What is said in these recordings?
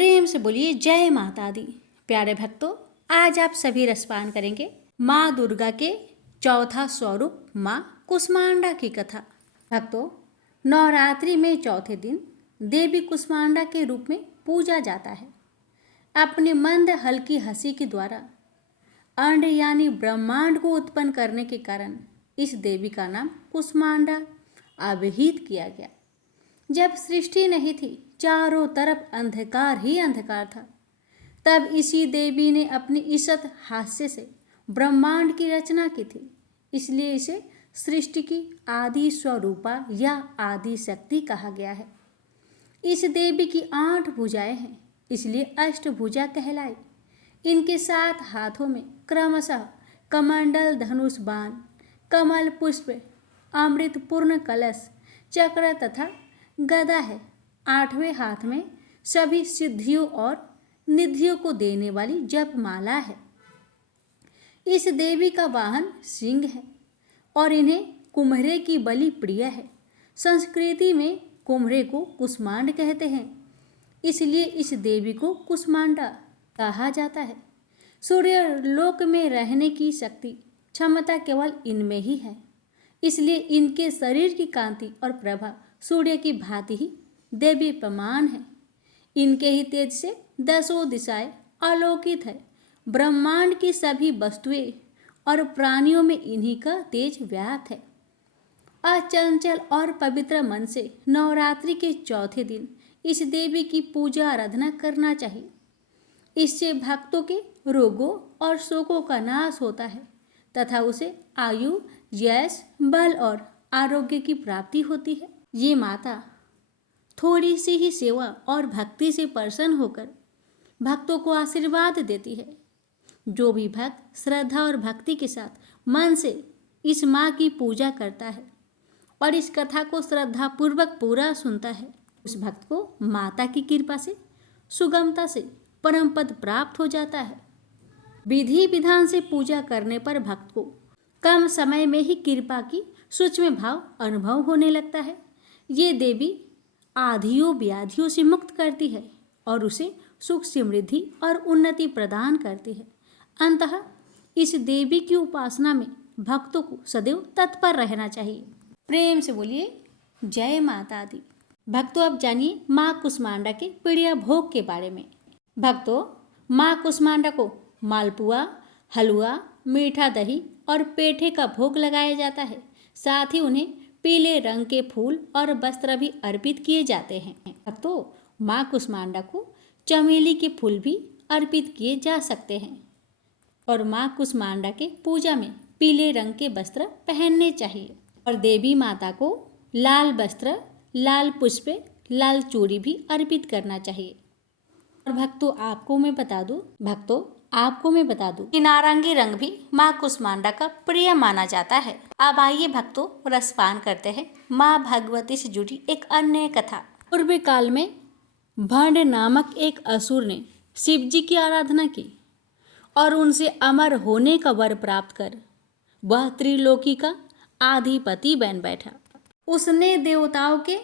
प्रेम से बोलिए जय माता दी। प्यारे भक्तों, आज आप सभी रसपान करेंगे माँ दुर्गा के चौथा स्वरूप माँ कुष्मांडा की कथा। भक्तों, नवरात्रि में चौथे दिन देवी कुष्मांडा के रूप में पूजा जाता है। अपने मंद हल्की हंसी के द्वारा अंड यानी ब्रह्मांड को उत्पन्न करने के कारण इस देवी का नाम कुष्मांडा अभिहित किया गया। जब सृष्टि नहीं थी, चारों तरफ अंधकार ही अंधकार था, तब इसी देवी ने अपनी ईसत हास्य से ब्रह्मांड की रचना की थी। इसलिए इसे सृष्टि की आदि स्वरूपा या आदि शक्ति कहा गया है। इस देवी की 8 भुजाएं हैं, इसलिए अष्टभुजा कहलाई। इनके 7 हाथों में क्रमशः कमंडल, धनुष बाण, कमल पुष्प, अमृत पूर्ण कलश, चक्र तथा गदा है। 8वें हाथ में सभी सिद्धियों और निधियों को देने वाली जपमाला है। इस देवी का वाहन सिंह है और इन्हें कुम्हरे की बलि प्रिय है। संस्कृति में कुम्हरे को कुष्मांड कहते हैं, इसलिए इस देवी को कुष्मांडा कहा जाता है। सूर्य लोक में रहने की शक्ति क्षमता केवल इनमें ही है, इसलिए इनके शरीर की कांति और प्रभा सूर्य की भांति ही देवी प्रमाण है। इनके ही तेज से 10 दिशाएं आलोकित है। ब्रह्मांड की सभी वस्तुएं और प्राणियों में इन्हीं का तेज व्याप्त है। अचंचल और पवित्र मन से नवरात्रि के चौथे दिन इस देवी की पूजा आराधना करना चाहिए। इससे भक्तों के रोगों और शोकों का नाश होता है तथा उसे आयु, यश, बल और आरोग्य की प्राप्ति होती है। ये माता थोड़ी सी ही सेवा और भक्ति से प्रसन्न होकर भक्तों को आशीर्वाद देती है। जो भी भक्त श्रद्धा और भक्ति के साथ मन से इस माँ की पूजा करता है और इस कथा को श्रद्धापूर्वक पूरा सुनता है, उस भक्त को माता की कृपा से सुगमता से परम पद प्राप्त हो जाता है। विधि विधान से पूजा करने पर भक्त को कम समय में ही कृपा की सूक्ष्म भाव अनुभव होने लगता है। ये देवी आधियों व्याधियों से मुक्त करती है और उसे सुख, समृद्धि और उन्नति प्रदान करती है। अंततः इस देवी की उपासना में भक्तों को सदैव तत्पर रहना चाहिए। प्रेम से बोलिए जय माता दी। भक्तों, अब जानिए माँ कुष्मांडा के प्रिय भोग के बारे में। भक्तों, माँ कुष्मांडा को मालपुआ, हलवा, मीठा दही और पेठे का भोग लगाया जाता है। साथ ही उन्हें पीले रंग के फूल और वस्त्र भी अर्पित किए जाते हैं। भक्तों, माँ कुष्मांडा को चमेली के फूल भी अर्पित किए जा सकते हैं और माँ कुष्मांडा के पूजा में पीले रंग के वस्त्र पहनने चाहिए और देवी माता को लाल वस्त्र, लाल पुष्प, लाल चूड़ी भी अर्पित करना चाहिए। और भक्तों, आपको मैं बता दूं कि नारंगी रंग भी माँ कुष्मांडा का प्रिय माना जाता है। अब आइए भक्तों, रसपान करते हैं माँ भगवती से जुड़ी एक अन्य कथा। पूर्व काल में भंड नामक एक असुर ने शिव जी की आराधना की और उनसे अमर होने का वर प्राप्त कर वह त्रिलोकी का आधिपति बन बैठा। उसने देवताओं के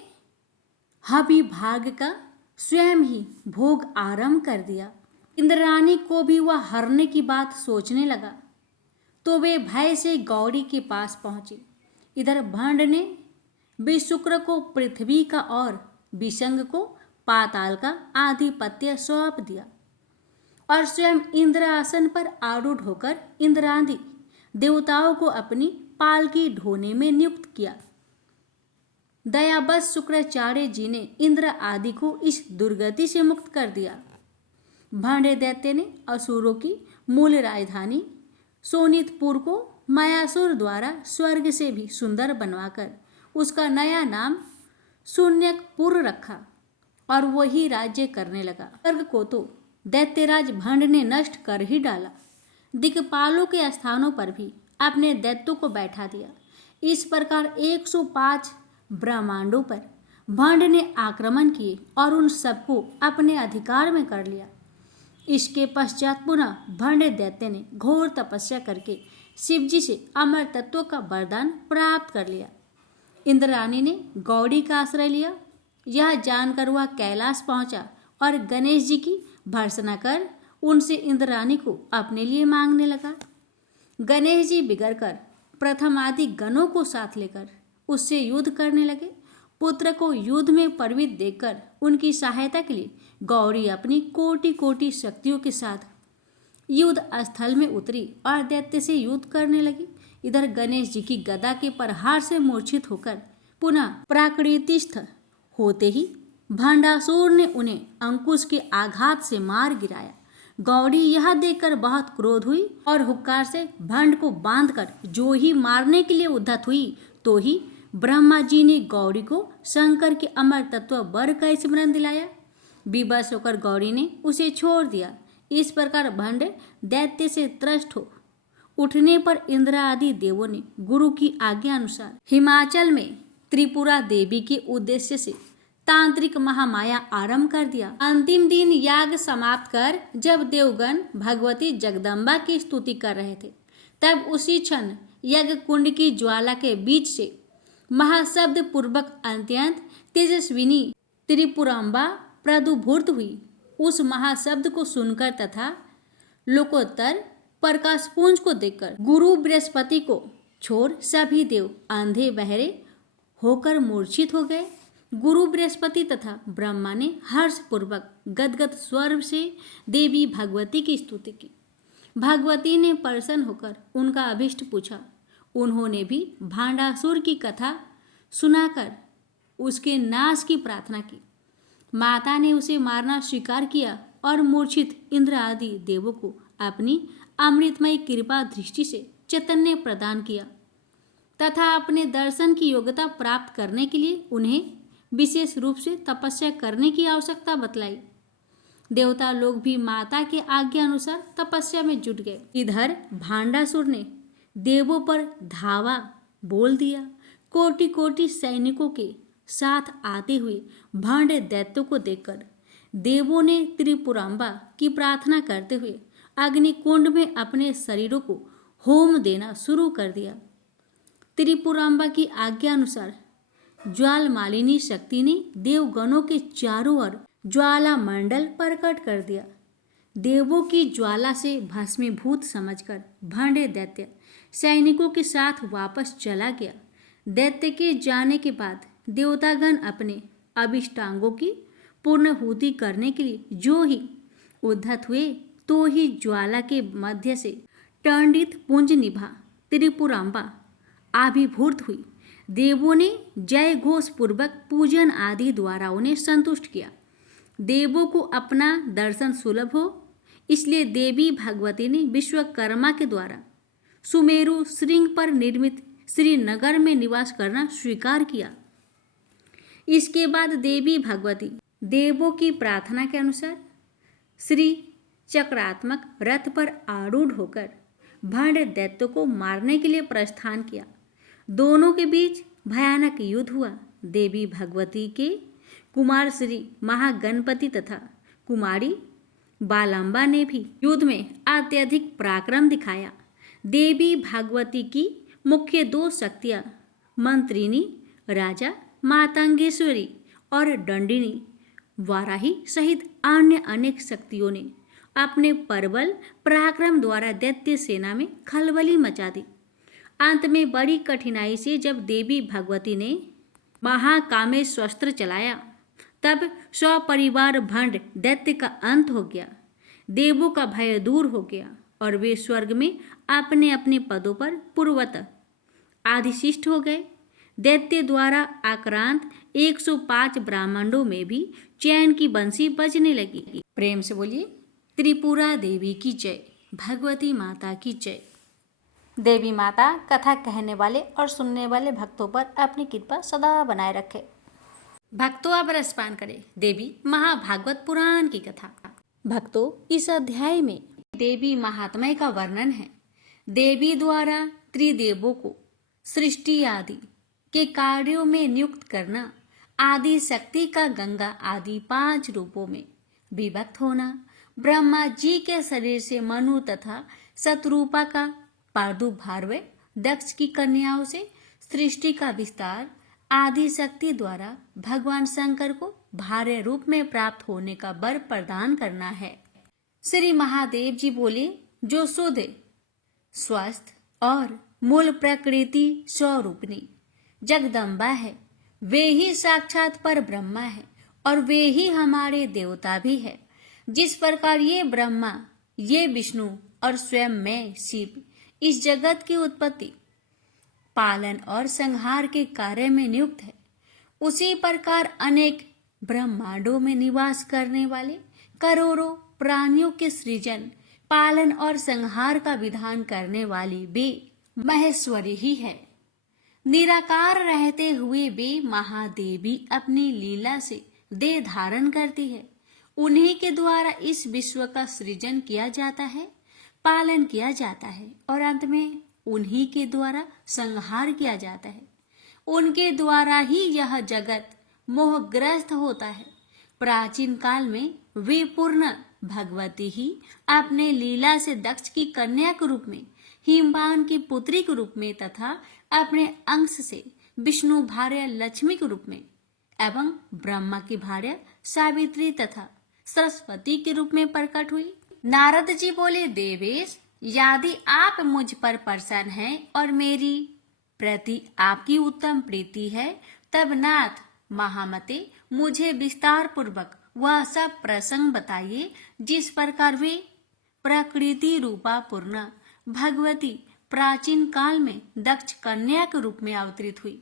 हवि भाग का स्वयं ही भोग आरंभ कर दिया। इंद्राणी को भी वह हरने की बात सोचने लगा तो वे भय से गौरी के पास पहुंची। इधर भंड ने विशुक्र को पृथ्वी का और विशंग को पाताल का आधिपत्य सौंप दिया और स्वयं इंद्रासन पर आरूढ़ होकर इंद्रादि देवताओं को अपनी पालकी ढोने में नियुक्त किया। दयाबश शुक्राचार्य जी ने इंद्र आदि को इस दुर्गति से मुक्त कर दिया। भांडे दैत्य ने असुरों की मूल राजधानी सोनितपुर को मायासुर द्वारा स्वर्ग से भी सुंदर बनवाकर उसका नया नाम शून्यकपुर रखा और वही राज्य करने लगा। स्वर्ग को तो दैत्यराज भंड ने नष्ट कर ही डाला। दिक्पालों के स्थानों पर भी अपने दैत्यों को बैठा दिया। इस प्रकार 105 ब्रह्मांडों पर भंड ने आक्रमण किए और उन सबको अपने अधिकार में कर लिया। इसके पश्चात पुनः भंड दैत्य ने घोर तपस्या करके शिवजी से अमर तत्व का वरदान प्राप्त कर लिया। इंद्राणी ने गौड़ी का आश्रय लिया। यह जानकर वह कैलाश पहुंचा और गणेश जी की भर्त्सना कर उनसे इंद्राणी को अपने लिए मांगने लगा। गणेश जी बिगड़ कर प्रथम आदि गणों को साथ लेकर उससे युद्ध करने लगे। पुत्र को युद्ध में पराजित देखकर उनकी सहायता के लिए गौरी अपनी कोटि कोटि शक्तियों के साथ युद्ध स्थल में उतरी और दैत्य से युद्ध करने लगी। इधर गणेश जी की गदा के प्रहार से मूर्छित होकर पुनः प्राकृतिस्थ होते ही भंडासुर ने उन्हें अंकुश के आघात से मार गिराया। गौरी यह देखकर बहुत क्रोध हुई और हुक्कार से भंड को बांधकर जो ही मारने के लिए उद्धत हुई तो ही ब्रह्मा जी ने गौरी को शंकर के अमर तत्व वर का स्मरण दिलाया। विवश होकर गौरी ने उसे छोड़ दिया। इस प्रकार भंड दैत्य से त्रस्त हो उठने पर इंद्र आदि देवों ने गुरु की आज्ञा अनुसार हिमाचल में त्रिपुरा देवी के उद्देश्य से तांत्रिक महामाया आरंभ कर दिया। अंतिम दिन याग समाप्त कर जब देवगण भगवती जगदम्बा की स्तुति कर रहे थे तब उसी क्षण यज्ञ कुंड की ज्वाला के बीच से महाशब्द पूर्वक अत्यंत तेजस्विनी त्रिपुरांबा प्रादुर्भूत हुई। उस महाशब्द को सुनकर तथा लोकोत्तर प्रकाशपुंज को देखकर गुरु बृहस्पति को छोड़ सभी देव अंधे बहरे होकर मूर्छित हो गए। गुरु बृहस्पति तथा ब्रह्मा ने हर्षपूर्वक गदगद स्वर से देवी भगवती की स्तुति की। भगवती ने प्रसन्न होकर उनका अभिष्ट पूछा। उन्होंने भी भांडासुर की कथा सुनाकर उसके नाश की प्रार्थना की। माता ने उसे मारना स्वीकार किया और मूर्छित इंद्र आदि देवों को अपनी अमृतमयी कृपा दृष्टि से चैतन्य प्रदान किया तथा अपने दर्शन की योग्यता प्राप्त करने के लिए उन्हें विशेष रूप से तपस्या करने की आवश्यकता बतलाई। देवता लोग भी माता के आज्ञा अनुसार तपस्या में जुट गए। इधर भांडासुर ने देवों पर धावा बोल दिया। कोटि कोटि सैनिकों के साथ आते हुए भंड दैत्यों को देखकर देवों ने त्रिपुरांबा की प्रार्थना करते हुए अग्निकुंड में अपने शरीरों को होम देना शुरू कर दिया। त्रिपुरांबा की आज्ञा अनुसार ज्वाल मालिनी शक्ति ने देवगणों के चारों ओर ज्वाला मंडल प्रकट कर दिया। देवों की ज्वाला से भस्मीभूत समझकर भंड दैत्य सैनिकों के साथ वापस चला गया। दैत्य के जाने के बाद देवतागण अपने अभिष्टांगों की पूर्णहुति करने के लिए जो ही उद्धत हुए तो ही ज्वाला के मध्य से टंडित पुंज निभा त्रिपुरांबा आविर्भूत हुई। देवों ने जय घोष पूर्वक पूजन आदि द्वारा उन्हें संतुष्ट किया। देवों को अपना दर्शन सुलभ हो इसलिए देवी भगवती ने विश्वकर्मा के द्वारा सुमेरु श्रृंग पर निर्मित श्रीनगर में निवास करना स्वीकार किया। इसके बाद देवी भगवती देवों की प्रार्थना के अनुसार श्री चक्रात्मक रथ पर आरूढ़ होकर भंड दैत्यों को मारने के लिए प्रस्थान किया। दोनों के बीच भयानक युद्ध हुआ। देवी भगवती के कुमार श्री महागणपति तथा कुमारी बालांबा ने भी युद्ध में अत्यधिक पराक्रम दिखाया। देवी भगवती की मुख्य दो शक्तियाँ मंत्रिनी राजा मातंगेश्वरी और दंडिनी वाराही सहित अन्य अनेक शक्तियों ने अपने प्रबल पराक्रम द्वारा दैत्य सेना में खलबली मचा दी। अंत में बड़ी कठिनाई से जब देवी भगवती ने महाकामेश्वस्त्र चलाया तब सपरिवार भंड दैत्य का अंत हो गया। देवों का भय दूर हो गया और वे स्वर्ग में अपने अपने पदों पर पूर्वतः अधिष्ठित हो गए। दैत्य द्वारा आक्रांत 105 ब्राह्मणों में भी चैन की बंसी बजने लगी। प्रेम से बोलिए त्रिपुरा देवी की जय, भगवती माता की जय। देवी माता कथा कहने वाले और सुनने वाले भक्तों पर अपनी कृपा सदा बनाए रखे। भक्तों अब रसपान करें देवी महाभागवत पुराण की कथा। भक्तों, इस अध्याय में देवी महात्म्य का वर्णन है। देवी द्वारा त्रिदेवों को सृष्टि आदि के कार्यों में नियुक्त करना, आदि शक्ति का गंगा आदि 5 रूपों में विभक्त होना, ब्रह्मा जी के शरीर से मनु तथा शतरूपा का प्रादुर्भाव, दक्ष की कन्याओं से सृष्टि का विस्तार, आदि शक्ति द्वारा भगवान शंकर को भार्य रूप में प्राप्त होने का वर प्रदान करना है। श्री महादेव जी बोले, जो शुद्ध, स्वस्थ और मूल प्रकृति स्वरूपिणी जगदम्बा है, वे ही साक्षात पर ब्रह्मा है और वे ही हमारे देवता भी है। जिस प्रकार ये ब्रह्मा, ये विष्णु और स्वयं मैं शिव इस जगत की उत्पत्ति, पालन और संहार के कार्य में नियुक्त है, उसी प्रकार अनेक ब्रह्मांडों में निवास करने वाले करोड़ों प्राणियों के सृजन, पालन और संहार का विधान करने वाली वे महेश्वरी ही है। निराकार रहते हुए वे महादेवी अपनी लीला से देह धारण करती है। उन्हीं के द्वारा इस विश्व का सृजन किया जाता है, पालन किया जाता है और अंत में उन्हीं के द्वारा संहार किया जाता है। उनके द्वारा ही यह जगत मोहग्रस्त होता है। प्राचीन काल में वे पूर्ण भगवती ही अपने लीला से दक्ष की कन्या के रूप में, हिमवान की पुत्री के रूप में तथा अपने अंश से विष्णु भार्य लक्ष्मी के रूप में एवं ब्रह्मा की भार्य सावित्री तथा सरस्वती के रूप में प्रकट हुई। नारद जी बोले, देवेश, यदि आप मुझ पर प्रसन्न हैं और मेरी प्रति आपकी उत्तम प्रीति है, तब नाथ महामते मुझे विस्तार पूर्वक वह सब प्रसंग बताइए जिस प्रकार वे प्रकृति रूपा पूर्ण भगवती प्राचीन काल में दक्ष कन्या के रूप में अवतरित हुई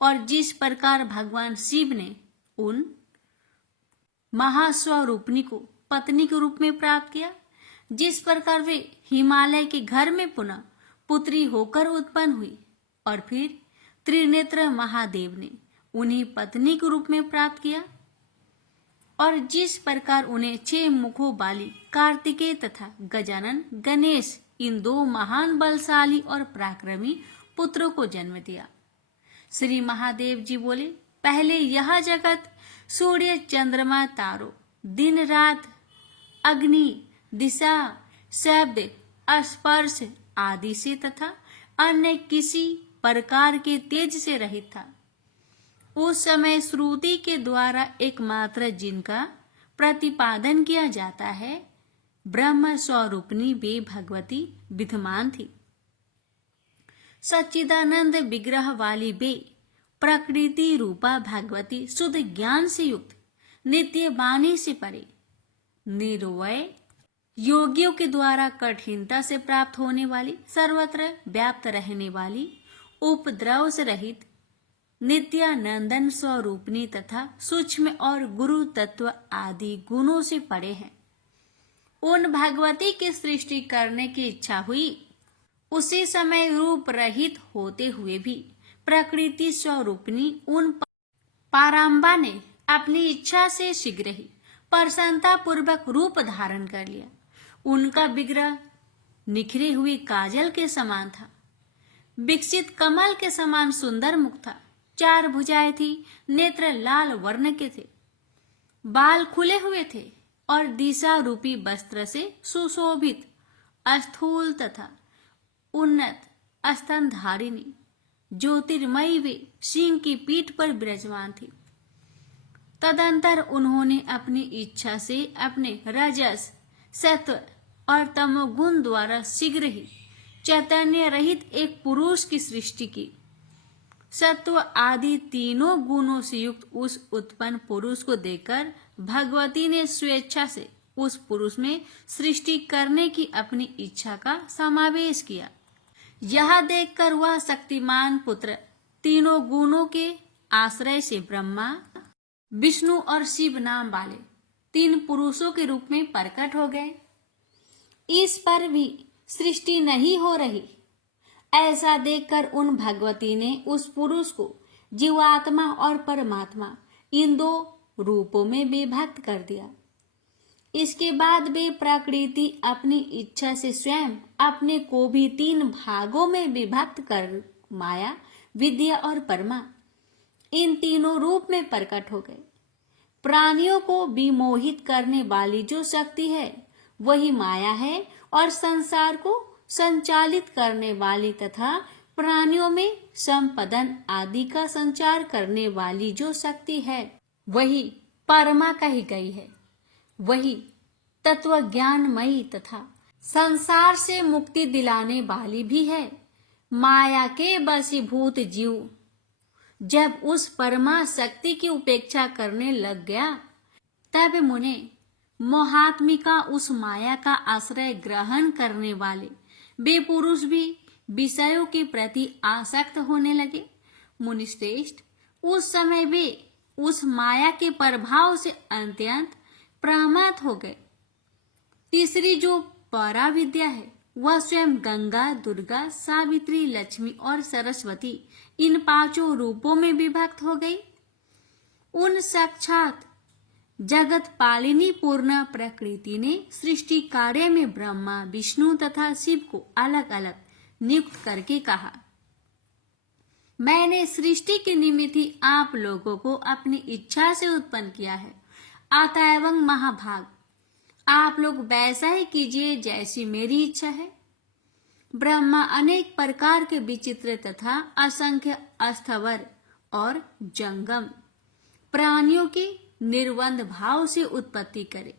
और जिस प्रकार भगवान शिव ने उन महास्वरूपिणी को पत्नी के रूप में प्राप्त किया, जिस प्रकार वे हिमालय के घर में पुनः पुत्री होकर उत्पन्न हुई और फिर त्रिनेत्र महादेव ने उन्हें पत्नी के रूप में प्राप्त किया और जिस प्रकार उन्हें 6 मुखों वाली कार्तिकेय तथा गजानन गणेश इन 2 महान बलशाली और पराक्रमी पुत्रों को जन्म दिया। श्री महादेव जी बोले, पहले यह जगत सूर्य चंद्रमा तारों, दिन रात, अग्नि, दिशा, शब्द, स्पर्श आदि से तथा अन्य किसी प्रकार के तेज से रहित था। उस समय श्रुति के द्वारा एकमात्र जिनका प्रतिपादन किया जाता है, ब्रह्म स्वरूपिणी वे भगवती विद्यमान थी। सच्चिदानंद विग्रह वाली वे प्रकृति रूपा भगवती शुद्ध ज्ञान से युक्त, नित्य वाणी से परे, निर्वय, योगियों के द्वारा कठिनता से प्राप्त होने वाली, सर्वत्र व्याप्त रहने वाली, उपद्रव से रहित, नित्यानंदन स्वरूपिणी तथा सूक्ष्म और गुरु तत्व आदि गुणों से परे हैं। उन भगवती की सृष्टि करने की इच्छा हुई। उसी समय रूप रहित होते हुए भी प्रकृति स्वरूपिणी उन पारंबा ने अपनी इच्छा से शीघ्र ही प्रसन्नता पूर्वक रूप धारण कर लिया। उनका विग्रह निखरे हुए काजल के समान था, विकसित कमल के समान सुंदर मुख था, 4 भुजाएं थी, नेत्र लाल वर्ण के थे, बाल खुले हुए थे और दिशा रूपी वस्त्र से सुशोभित, स्थूल तथा उन्नत स्तनधारिणी ज्योतिर्मयी वे सिंह की पीठ पर विराजमान थी। तदंतर उन्होंने अपनी इच्छा से अपने रजस, सत्व और तमोगुण द्वारा शीघ्र ही चैतन्य रहित एक पुरुष की सृष्टि की। सत्व आदि तीनों गुणों से युक्त उस उत्पन्न पुरुष को देखकर भगवती ने स्वेच्छा से उस पुरुष में सृष्टि करने की अपनी इच्छा का समावेश किया। यह देखकर वह शक्तिमान पुत्र तीनों गुणों के आश्रय से ब्रह्मा, विष्णु और शिव नाम वाले 3 पुरुषों के रूप में प्रकट हो गए। इस पर भी सृष्टि नहीं हो रही, ऐसा देखकर उन भगवती ने उस पुरुष को जीवात्मा और परमात्मा इन 2 रूपों में विभक्त कर दिया। इसके बाद वे प्रकृति अपनी इच्छा से स्वयं अपने को भी 3 भागों में विभक्त कर माया, विद्या और परमा इन तीनों रूप में प्रकट हो गए। प्राणियों को विमोहित करने वाली जो शक्ति है वही माया है और संसार को संचालित करने वाली तथा प्राणियों में संपदन आदि का संचार करने वाली जो शक्ति है वही परमा कही गई है, वही तत्व ज्ञानमयी तथा संसार से मुक्ति दिलाने वाली भी है। माया के वशीभूत जीव जब उस परमा शक्ति की उपेक्षा करने लग गया, तब मुने मोहात्मिका उस माया का आश्रय ग्रहण करने वाले वे पुरुष भी विषयों के प्रति आसक्त होने लगे। मुनिश्रेष्ठ, उस समय वे उस माया के प्रभाव से अत्यंत प्रमाद हो गए। तीसरी जो परा विद्या है, वह स्वयं गंगा, दुर्गा, सावित्री, लक्ष्मी और सरस्वती इन पांचों रूपों में विभक्त हो गई। उन साक्षात जगत पालिनी पूर्ण प्रकृति ने सृष्टि कार्य में ब्रह्मा, विष्णु तथा शिव को अलग अलग नियुक्त करके कहा, मैंने सृष्टि के निमित्त ही आप लोगों को अपनी इच्छा से उत्पन्न किया है। अतएव महाभाग, आप लोग वैसा ही कीजिए जैसी मेरी इच्छा है। ब्रह्मा अनेक प्रकार के विचित्र तथा असंख्य अस्थवर और जंगम प्राणियों की निर्बंध भाव से उत्पत्ति करे।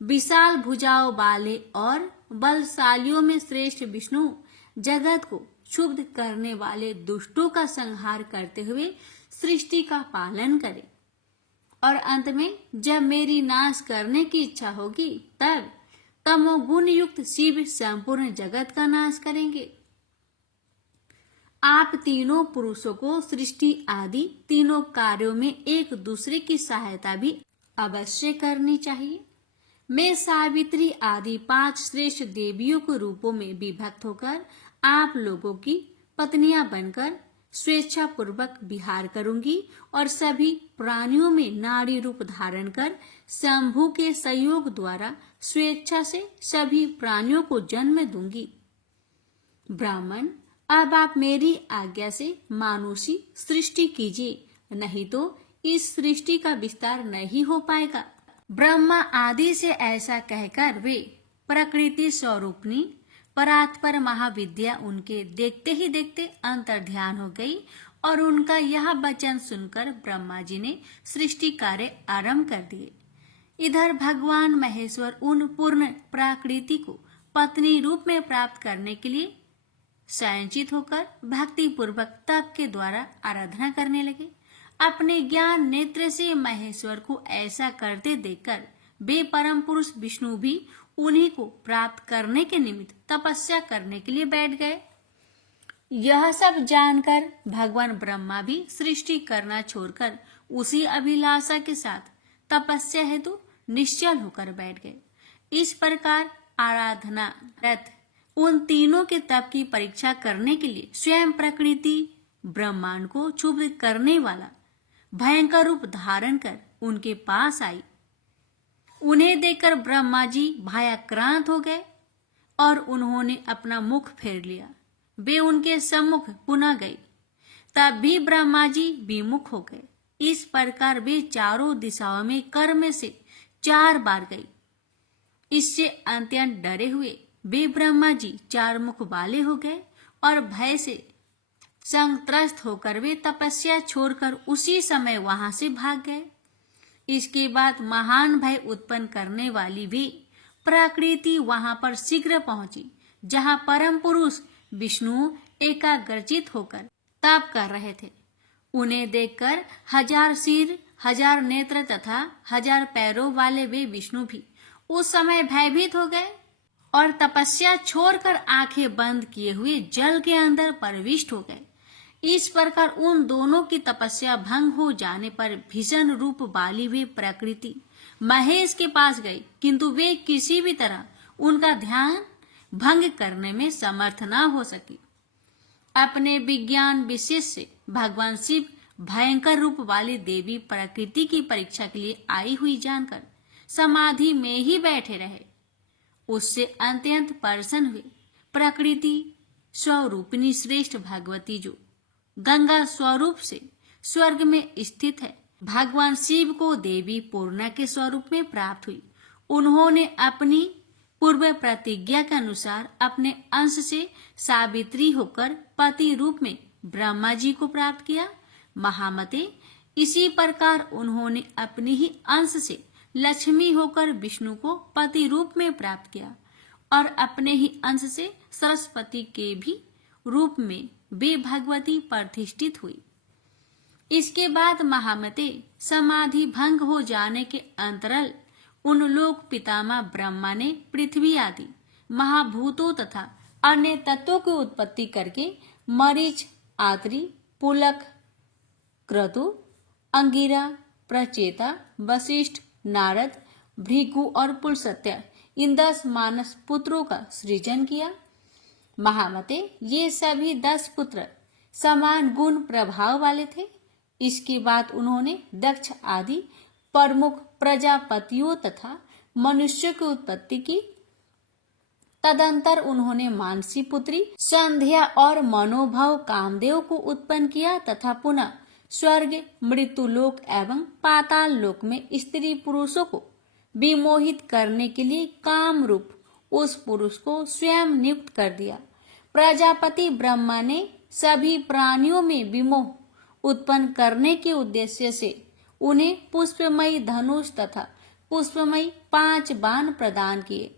विशाल भुजाओं वाले और बलशालियों में श्रेष्ठ विष्णु जगत को क्षुब्ध करने वाले दुष्टों का संहार करते हुए सृष्टि का पालन करे, और अंत में जब मेरी नाश करने की इच्छा होगी, तब तमोगुण युक्त शिव संपूर्ण जगत का नाश करेंगे। आप तीनों पुरुषों को सृष्टि आदि तीनों कार्यों में एक दूसरे की सहायता भी अवश्य करनी चाहिए। मैं सावित्री आदि 5 श्रेष्ठ देवियों के रूपों में विभक्त होकर आप लोगों की पत्नियां बनकर स्वेच्छा पूर्वक विहार करूंगी और सभी प्राणियों में नारी रूप धारण कर शंभु के सहयोग द्वारा स्वेच्छा से सभी प्राणियों को जन्म दूंगी। ब्राह्मण, अब आप मेरी आज्ञा से मानुषी सृष्टि कीजिए, नहीं तो इस सृष्टि का विस्तार नहीं हो पाएगा। ब्रह्मा आदि से ऐसा कहकर वे प्रकृति स्वरूपनी परात्पर महाविद्या उनके देखते ही देखते अंतर्ध्यान हो गई, और उनका यह वचन सुनकर ब्रह्मा जी ने सृष्टि कार्य आरंभ कर दिए। इधर भगवान महेश्वर उन पूर्ण प्रकृति को पत्नी रूप में प्राप्त करने के लिए संचित होकर भक्ति पूर्वक तप के द्वारा आराधना करने लगे। अपने ज्ञान नेत्र से महेश्वर को ऐसा करते देखकर वे परम पुरुष विष्णु भी उन्हीं को प्राप्त करने के निमित्त तपस्या करने के लिए बैठ गए। यह सब जानकर भगवान ब्रह्मा भी सृष्टि करना छोड़कर उसी अभिलाषा के साथ तपस्या हेतु निश्चल होकर बैठ गए। इस प्रकार आराधना रत उन तीनों के तप की परीक्षा करने के लिए स्वयं प्रकृति ब्रह्मांड को क्षुब्ध करने वाला भयंकर रूप धारण कर उनके पास आई। उन्हें देखकर ब्रह्मा जी भयाक्रांत हो गए और उन्होंने अपना मुख फेर लिया। वे उनके सम्मुख पुनः गई, तब भी ब्रह्मा जी विमुख हो गए। इस प्रकार वे चारों दिशाओं में कर्म से 4 बार गई। इससे अत्यंत डरे हुए वे ब्रह्मा जी 4 मुख वाले हो गए और भय से संत्रस्त होकर वे तपस्या छोड़कर उसी समय वहां से भाग गए। इसके बाद महान भय उत्पन्न करने वाली वे प्रकृति वहां पर शीघ्र पहुंची, जहां परम पुरुष विष्णु एकाग्रचित होकर तप कर रहे थे। उन्हें देखकर 1000 सिर, 1000 नेत्र तथा 1000 पैरों वाले वे विष्णु भी उस समय भयभीत हो गए और तपस्या छोड़कर आंखें बंद किए हुए जल के अंदर प्रविष्ट हो गए। इस प्रकार उन दोनों की तपस्या भंग हो जाने पर भीषण रूप वाली वे प्रकृति महेश के पास गई, किंतु वे किसी भी तरह उनका ध्यान भंग करने में समर्थ न हो सकी। अपने विज्ञान विशेष से भगवान शिव भयंकर रूप वाली देवी प्रकृति की परीक्षा के लिए आई हुई जानकर समाधि में ही बैठे रहे। उससे अत्यंत प्रसन्न हुए। प्रकृति स्वरूपिणी श्रेष्ठ भगवती जो गंगा स्वरूप से स्वर्ग में स्थित है, भगवान शिव को देवी पूर्णा के स्वरूप में प्राप्त हुई। उन्होंने अपनी पूर्व प्रतिज्ञा के अनुसार अपने अंश से सावित्री होकर पति रूप में ब्रह्मा जी को प्राप्त किया। महामते, इसी प्रकार उन्होंने अपने ही अंश से लक्ष्मी होकर विष्णु को पति रूप में प्राप्त किया और अपने ही अंश से सरस्वती के भी रूप में वे भगवती प्रतिष्ठित हुई। इसके बाद महामते समाधि भंग हो जाने के अंतराल उन लोक पितामह ब्रह्मा ने पृथ्वी आदि महाभूतों तथा अन्य तत्वों की उत्पत्ति करके मरीच, आत्री, पुलक, क्रतु, अंगिरा, प्रचेता, वशिष्ठ, नारद, भृगु और पुलस्त्य इन 10 मानस पुत्रों का सृजन किया। महामते ये सभी 10 पुत्र समान गुण प्रभाव वाले थे। इसके बाद उन्होंने दक्ष आदि प्रमुख प्रजापतियों तथा मनुष्यों की उत्पत्ति की। तदंतर उन्होंने मानसी पुत्री संध्या और मनोभव कामदेव को उत्पन्न किया तथा पुनः स्वर्ग, मृत्युलोक एवं पाताल लोक में स्त्री पुरुषों को विमोहित करने के लिए काम रूप उस पुरुष को स्वयं नियुक्त कर दिया। प्रजापति ब्रह्मा ने सभी प्राणियों में विमोह उत्पन्न करने के उद्देश्य से उन्हें पुष्पमयी धनुष तथा पुष्पमयी 5 बाण प्रदान किए।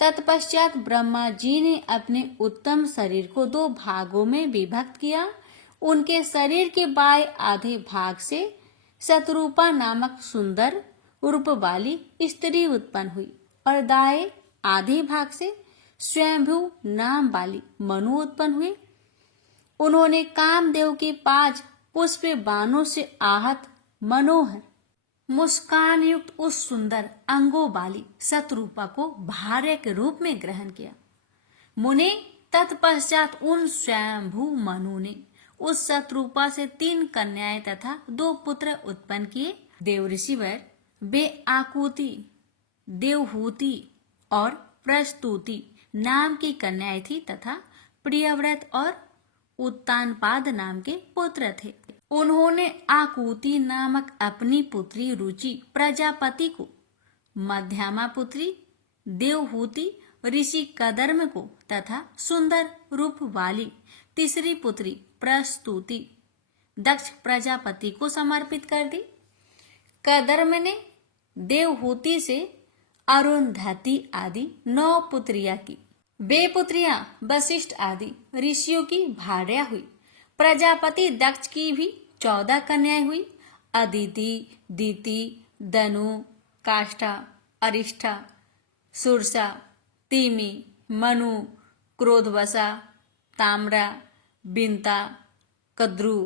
तत्पश्चात ब्रह्मा जी ने अपने उत्तम शरीर को 2 भागों में विभक्त किया। उनके शरीर के बाएं आधे भाग से शतरूपा नामक सुंदर रूप वाली स्त्री उत्पन्न हुई और दाएं आधे भाग से स्वयंभू नाम वाली मनु उत्पन्न हुए। उन्होंने कामदेव के 5 पुष्प बाणों से आहत मनोहर मुस्कान युक्त उस सुंदर अंगों वाली शतरूपा को भार्य के रूप में ग्रहण किया। मुने तत्पश्चात उन स्वयंभू मनु ने उस शतरूपा से 3 कन्याएं तथा 2 पुत्र उत्पन्न किए। देवऋषिवर वे आकुति, देवहूति और प्रस्तुति नाम की कन्याएं थी तथा प्रियव्रत और उत्तानपाद नाम के पुत्र थे। उन्होंने आकुति नामक अपनी पुत्री रुचि प्रजापति को, मध्यमा पुत्री देवहूति ऋषि कदर्म को तथा सुंदर रूप वाली तीसरी पुत्री प्रस्तुति दक्ष प्रजापति को समर्पित कर दी। कदर्म ने देवहूति से अरुंधति आदि 9 पुत्रियां की। वे पुत्रियां वशिष्ठ आदि ऋषियों की भार्या हुई। प्रजापति दक्ष की भी 14 कन्याएं हुई। अदिति, दीति, दनु, काष्ठा, अरिष्ठा, सुरसा, तिमि, मनु, क्रोधवसा, ताम्रा, बिंता, कद्रु,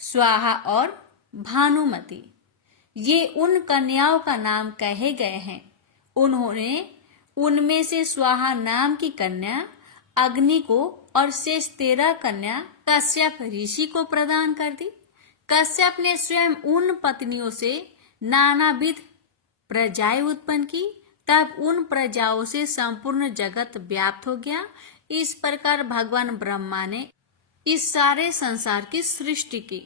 स्वाहा और भानुमति ये उन कन्याओं का नाम कहे गए हैं। उन्होंने उनमें से स्वाहा नाम की कन्या अग्नि को और शेष 13 कन्या कश्यप ऋषि को प्रदान कर दी। कश्यप ने स्वयं उन पत्नियों से नानाविध प्रजाएं उत्पन्न की। तब उन प्रजाओं से संपूर्ण जगत व्याप्त हो गया। इस प्रकार भगवान ब्रह्मा ने इस सारे संसार की सृष्टि की।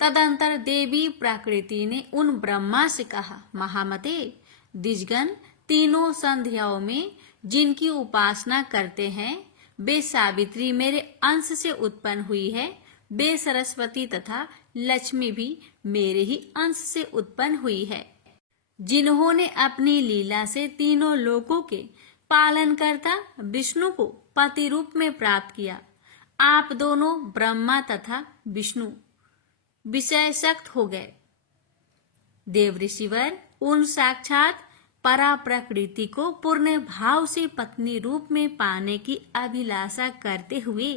तदंतर देवी प्रकृति ने उन ब्रह्मा से कहा, महामते द्विजगण तीनों संध्याओं में जिनकी उपासना करते हैं वे सावित्री मेरे अंश से उत्पन्न हुई है। वे सरस्वती तथा लक्ष्मी भी मेरे ही अंश से उत्पन्न हुई है, जिन्होंने अपनी लीला से तीनों लोकों के पालनकर्ता विष्णु को पति रूप में प्राप्त किया। आप दोनों ब्रह्मा तथा विष्णु विषय शक्त हो गए। देवऋषिवर उन साक्षात परा प्रकृति को पूर्ण भाव से पत्नी रूप में पाने की अभिलाषा करते हुए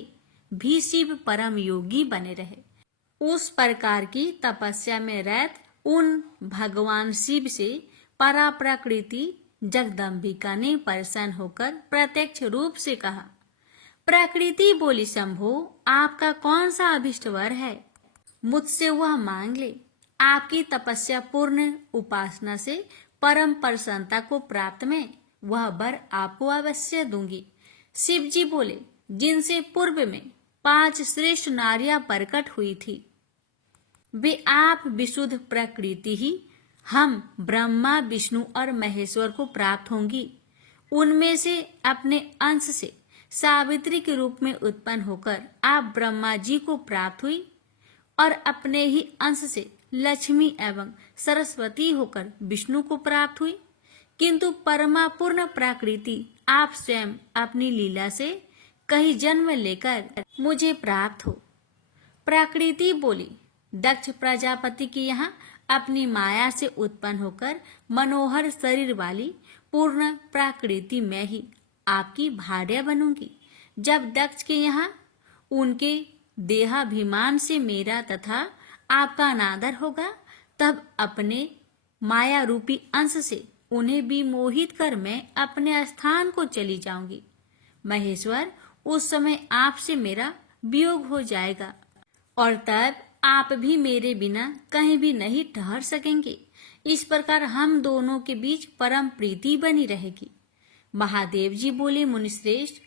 भी शिव परम योगी बने रहे। उस प्रकार की तपस्या में रहत उन भगवान शिव से परा प्रकृति जगदम्बिका ने प्रसन्न होकर प्रत्यक्ष रूप से कहा, प्रकृति बोली, शंभो आपका कौन सा अभिष्ट वर है, मुझसे वह मांग ले। आपकी तपस्या पूर्ण उपासना से परम प्रसन्नता को प्राप्त में वह वर आपको अवश्य दूंगी। शिव जी बोले, जिनसे पूर्व में 5 श्रेष्ठ नारियां प्रकट हुई थी वे आप विशुद्ध प्रकृति ही हम ब्रह्मा विष्णु और महेश्वर को प्राप्त होंगी। उनमें से अपने अंश से सावित्री के रूप में उत्पन्न होकर आप ब्रह्मा जी को प्राप्त हुई और अपने ही अंश से लक्ष्मी एवं सरस्वती होकर विष्णु को प्राप्त हुई, किंतु परमापूर्ण प्रकृति आप स्वयं अपनी लीला से कहीं जन्म लेकर मुझे प्राप्त हो। प्रकृति बोली, दक्ष प्रजापति के यहाँ अपनी माया से उत्पन्न होकर मनोहर शरीर वाली पूर्ण प्रकृति में ही आपकी भार्या बनूंगी। जब दक्ष के यहाँ उनके देहाभिमान से मेरा तथा आपका अनादर होगा, तब अपने माया रूपी अंश से उन्हें भी मोहित कर मैं अपने स्थान को चली जाऊंगी। महेश्वर, उस समय आपसे मेरा वियोग हो जाएगा और तब आप भी मेरे बिना कहीं भी नहीं ठहर सकेंगे। इस प्रकार हम दोनों के बीच परम प्रीति बनी रहेगी। महादेव जी बोले, मुनिश्रेष्ठ,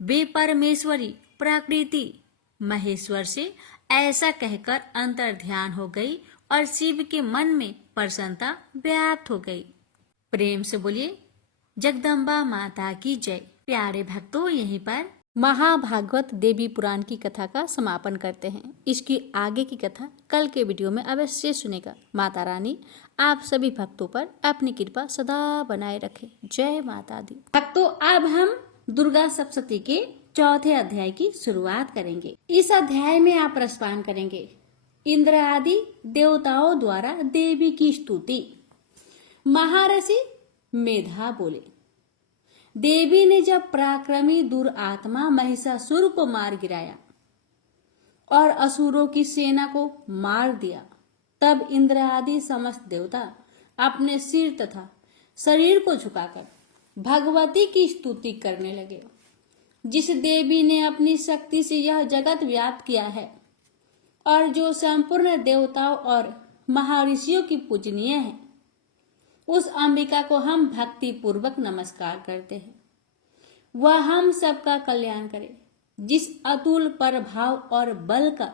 वे परमेश्वरी प्रकृति महेश्वर से ऐसा कहकर अंतर ध्यान हो गई और शिव के मन में प्रसन्नता व्याप्त हो गई। प्रेम से बोलिए जगदम्बा माता की जय। प्यारे भक्तों, यहीं पर महाभागवत देवी पुराण की कथा का समापन करते हैं। इसकी आगे की कथा कल के वीडियो में अवश्य सुनेगा। माता रानी आप सभी भक्तों पर अपनी कृपा सदा बनाए रखे। जय माता दी। भक्तों, अब हम दुर्गा सप्तशती के चौथे अध्याय की शुरुआत करेंगे। इस अध्याय में आप रसपान करेंगे इंद्र आदि देवताओं द्वारा देवी की स्तुति। महर्षि मेधा बोले, देवी ने जब पराक्रमी दुरात्मा महिषासुर को मार गिराया और असुरों की सेना को मार दिया, तब इंद्र आदि समस्त देवता अपने सिर तथा शरीर को झुकाकर भगवती की स्तुति करने लगे। जिस देवी ने अपनी शक्ति से यह जगत व्याप्त किया है और जो संपूर्ण देवताओं और महर्षियों की पूजनीय है, उस अंबिका को हम भक्ति पूर्वक नमस्कार करते हैं। वह हम सबका कल्याण करे। जिस अतुल प्रभाव और बल का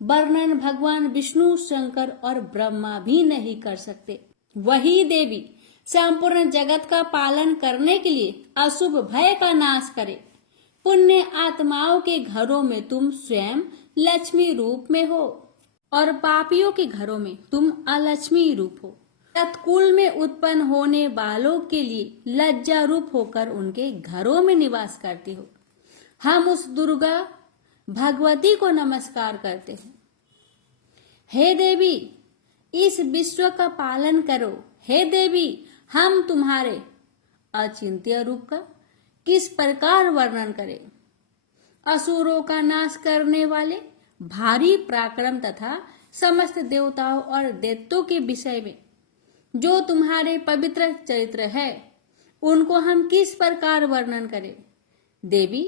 वर्णन भगवान विष्णु, शंकर और ब्रह्मा भी नहीं कर सकते, वही देवी संपूर्ण जगत का पालन करने के लिए अशुभ भय का नाश करे। पुण्य आत्माओं के घरों में तुम स्वयं लक्ष्मी रूप में हो और पापियों के घरों में तुम अलक्ष्मी रूप हो। तत्कुल में उत्पन्न होने वालों के लिए लज्जा रूप होकर उनके घरों में निवास करती हो। हम उस दुर्गा भगवती को नमस्कार करते हैं। हे देवी, इस विश्व का पालन करो। हे देवी, हम तुम्हारे अचिंत्य रूप का किस प्रकार वर्णन करें। असुरों का नाश करने वाले भारी पराक्रम तथा समस्त देवताओं और दैत्यों के विषय में जो तुम्हारे पवित्र चरित्र है, उनको हम किस प्रकार वर्णन करें। देवी,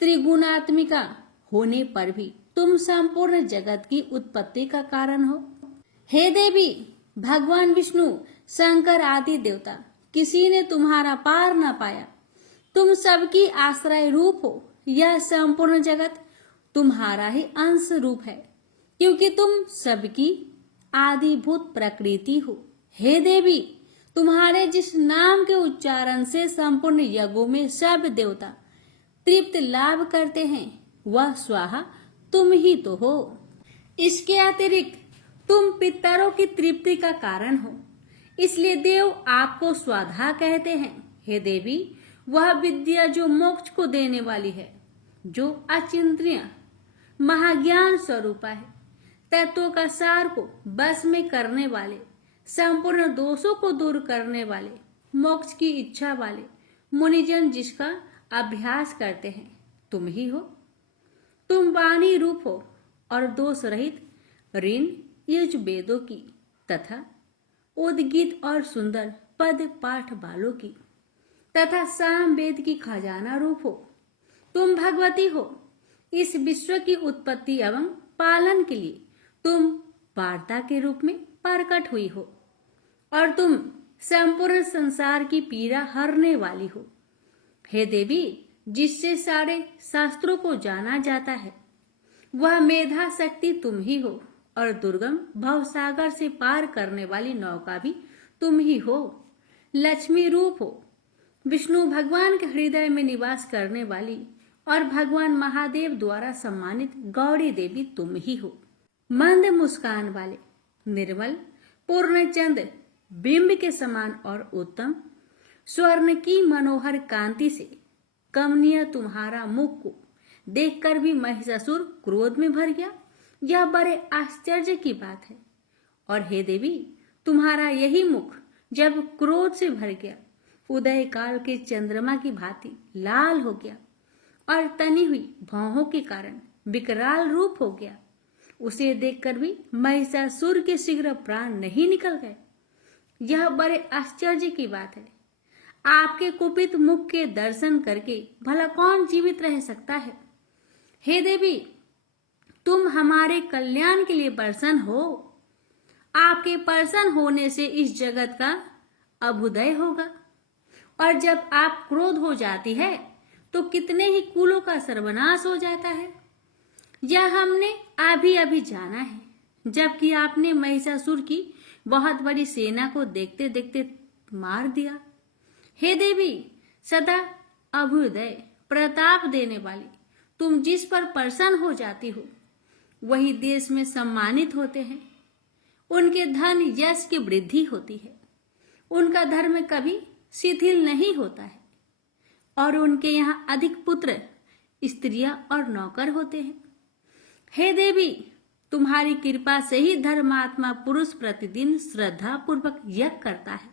त्रिगुणात्मिका होने पर भी तुम संपूर्ण जगत की उत्पत्ति का कारण हो। हे देवी, भगवान विष्णु, शंकर आदि देवता किसी ने तुम्हारा पार न पाया। तुम सबकी आश्रय रूप हो। यह संपूर्ण जगत तुम्हारा ही अंश रूप है, क्योंकि तुम सबकी आदिभूत प्रकृति हो। हे देवी, तुम्हारे जिस नाम के उच्चारण से संपूर्ण यज्ञों में सब देवता तृप्त लाभ करते हैं, वह स्वाहा तुम ही तो हो। इसके अतिरिक्त तुम पितरों की तृप्ति का कारण हो, इसलिए देव आपको स्वाधा कहते हैं। हे देवी, वह विद्या जो मोक्ष को देने वाली है, जो अचिंत्य महाज्ञान स्वरूपा है, तत्वों का सार को बस में करने वाले, संपूर्ण दोषों को दूर करने वाले, मोक्ष की इच्छा वाले मुनिजन जिसका अभ्यास करते हैं, तुम ही हो। तुम वाणी रूप हो और दोष रहित ऋण यजुर्वेदों की तथा उद्गीत और सुंदर पद पाठ वालों की तथा साम वेद की खजाना रूप हो। तुम भगवती हो। इस विश्व की उत्पत्ति एवं पालन के लिए तुम वार्ता के रूप में प्रकट हुई हो और तुम संपूर्ण संसार की पीड़ा हरने वाली हो। हे देवी, जिससे सारे शास्त्रों को जाना जाता है, वह मेधा शक्ति तुम ही हो और दुर्गम भवसागर से पार करने वाली नौका भी तुम ही हो। लक्ष्मी रूप हो। विष्णु भगवान के हृदय में निवास करने वाली और भगवान महादेव द्वारा सम्मानित गौरी देवी तुम ही हो। मंद मुस्कान वाले, निर्मल पूर्णचंद्र बिंब के समान और उत्तम, स्वर्ण की मनोहर कांति से कमनीय तुम्हारा मुख को देखकर भी महिषासुर क्रोध में भर गया। यह बड़े आश्चर्य की बात है। और हे देवी, तुम्हारा यही मुख जब क्रोध से भर गया, उदय काल के चंद्रमा की भांति लाल हो गया और तनी हुई भौहों के कारण विकराल रूप हो गया, उसे देखकर भी महिषासुर के शीघ्र प्राण नहीं निकल गए। यह बड़े आश्चर्य की बात है। आपके कुपित मुख के दर्शन करके भला कौन जीवित रह सकता है। हे देवी, तुम हमारे कल्याण के लिए प्रसन्न हो। आपके प्रसन्न होने से इस जगत का अभ्युदय होगा, और जब आप क्रोध हो जाती है तो कितने ही कुलों का सर्वनाश हो जाता है। यह हमने अभी अभी जाना है, जबकि आपने महिषासुर की बहुत बड़ी सेना को देखते देखते मार दिया। हे देवी, सदा अभ्युदय प्रताप देने वाली तुम जिस पर प्रसन्न हो जाती हो, वही देश में सम्मानित होते हैं। उनके धन यश की वृद्धि होती है, उनका धर्म कभी शिथिल नहीं होता है, और उनके यहाँ अधिक पुत्र, स्त्रियां और नौकर होते हैं। हे देवी, तुम्हारी कृपा से ही धर्मात्मा पुरुष प्रतिदिन श्रद्धा पूर्वक यज्ञ करता है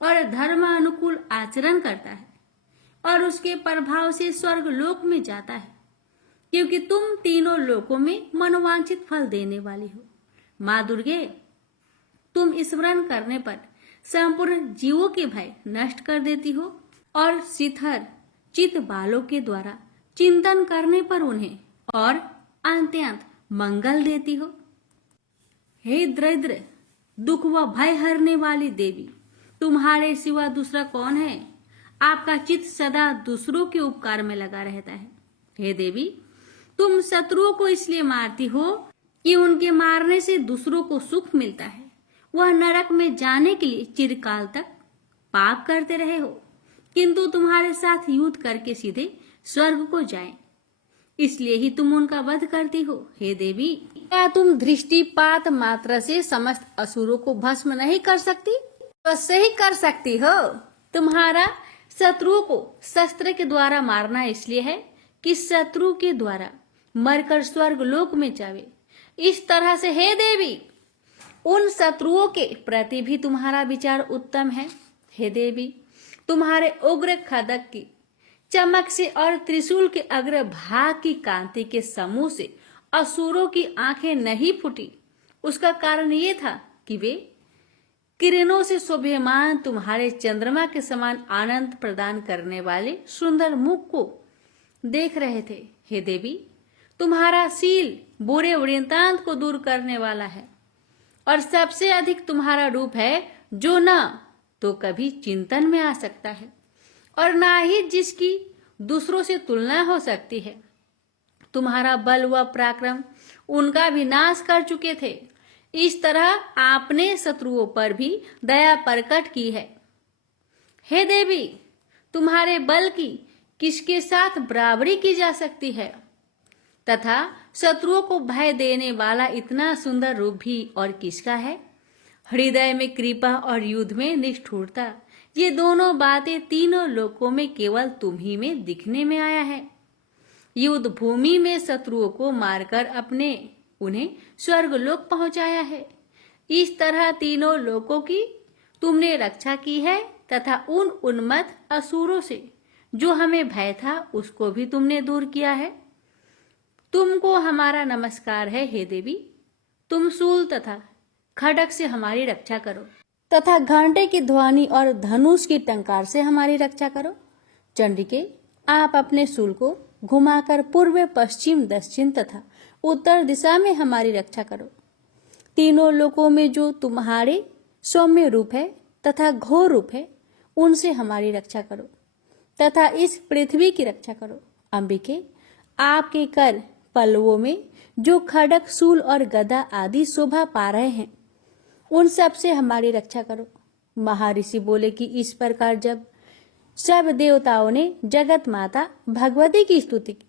और धर्मानुकूल आचरण करता है, और उसके प्रभाव से स्वर्ग लोक में जाता है, क्योंकि तुम तीनों लोकों में मनोवांछित फल देने वाली हो। माँ दुर्गे, तुम स्मरण करने पर संपूर्ण जीवों के भय नष्ट कर देती हो, और शिथिल चित बालों के द्वारा चिंतन करने पर उन्हें और अत्यंत मंगल देती हो। हे दरिद्र, दुख व भय हरने वाली देवी, तुम्हारे सिवा दूसरा कौन है। आपका चित्त सदा दूसरों के उपकार में लगा रहता है। हे देवी, तुम शत्रुओं को इसलिए मारती हो कि उनके मारने से दूसरों को सुख मिलता है। वह नरक में जाने के लिए चिरकाल तक पाप करते रहे हो, किंतु तुम्हारे साथ युद्ध करके सीधे स्वर्ग को जाएं, इसलिए ही तुम उनका वध करती हो। हे देवी, क्या तुम दृष्टिपात मात्र से समस्त असुरों को भस्म नहीं कर सकती? तो सही कर सकती हो। तुम्हारा शत्रुओं को शस्त्र के द्वारा मारना इसलिए है कि शत्रु के द्वारा मरकर स्वर्ग लोक में जावे। इस तरह से हे देवी, उन शत्रुओं के प्रति भी तुम्हारा विचार उत्तम है। हे देवी, तुम्हारे उग्र खड्ग की चमक से और त्रिशूल के अग्र भाग की कांति के समूह से असुरों की आंखें नहीं फूटी। उसका कारण ये था कि वे किरणों से शोभमान तुम्हारे चंद्रमा के समान आनंद प्रदान करने वाले सुंदर मुख को देख रहे थे। हे देवी, तुम्हारा शील बुरे वृत्तांत को दूर करने वाला है, और सबसे अधिक तुम्हारा रूप है जो न तो कभी चिंतन में आ सकता है और ना ही जिसकी दूसरों से तुलना हो सकती है। तुम्हारा बल व पराक्रम उनका विनाश कर चुके थे। इस तरह आपने शत्रुओं पर भी दया प्रकट की है। हे देवी, तुम्हारे बल की किसके साथ बराबरी की जा सकती है, तथा शत्रुओं को भय देने वाला इतना सुंदर रूप भी और किसका है। हृदय में कृपा और युद्ध में निष्ठुरता, ये दोनों बातें तीनों लोकों में केवल तुम ही में दिखने में आया है। युद्ध भूमि में शत्रुओं को मारकर अपने उन्हें स्वर्ग लोक पहुंचाया है। इस तरह तीनों लोकों की तुमने रक्षा की है, तथा उन उन्मत्त असुरों से जो हमें भय था उसको भी तुमने दूर किया है। तुमको हमारा नमस्कार है। हे देवी, तुम शूल तथा खड्ग से हमारी रक्षा करो, तथा घंटे की ध्वनि और धनुष की टंकार से हमारी रक्षा करो। चंडिके, आप अपने शूल को घुमाकर पूर्व, पश्चिम, दक्षिण तथा उत्तर दिशा में हमारी रक्षा करो। तीनों लोकों में जो तुम्हारे सौम्य रूप है तथा घोर रूप है, उनसे हमारी रक्षा करो, तथा इस पृथ्वी की रक्षा करो। अंबिके, आपके कर पल्लवों में जो खड्ग, शूल और गदा आदि शोभा पा रहे हैं, उन सब से हमारी रक्षा करो। महर्षि बोले कि इस प्रकार जब सब देवताओं ने जगत माता भगवती की स्तुति की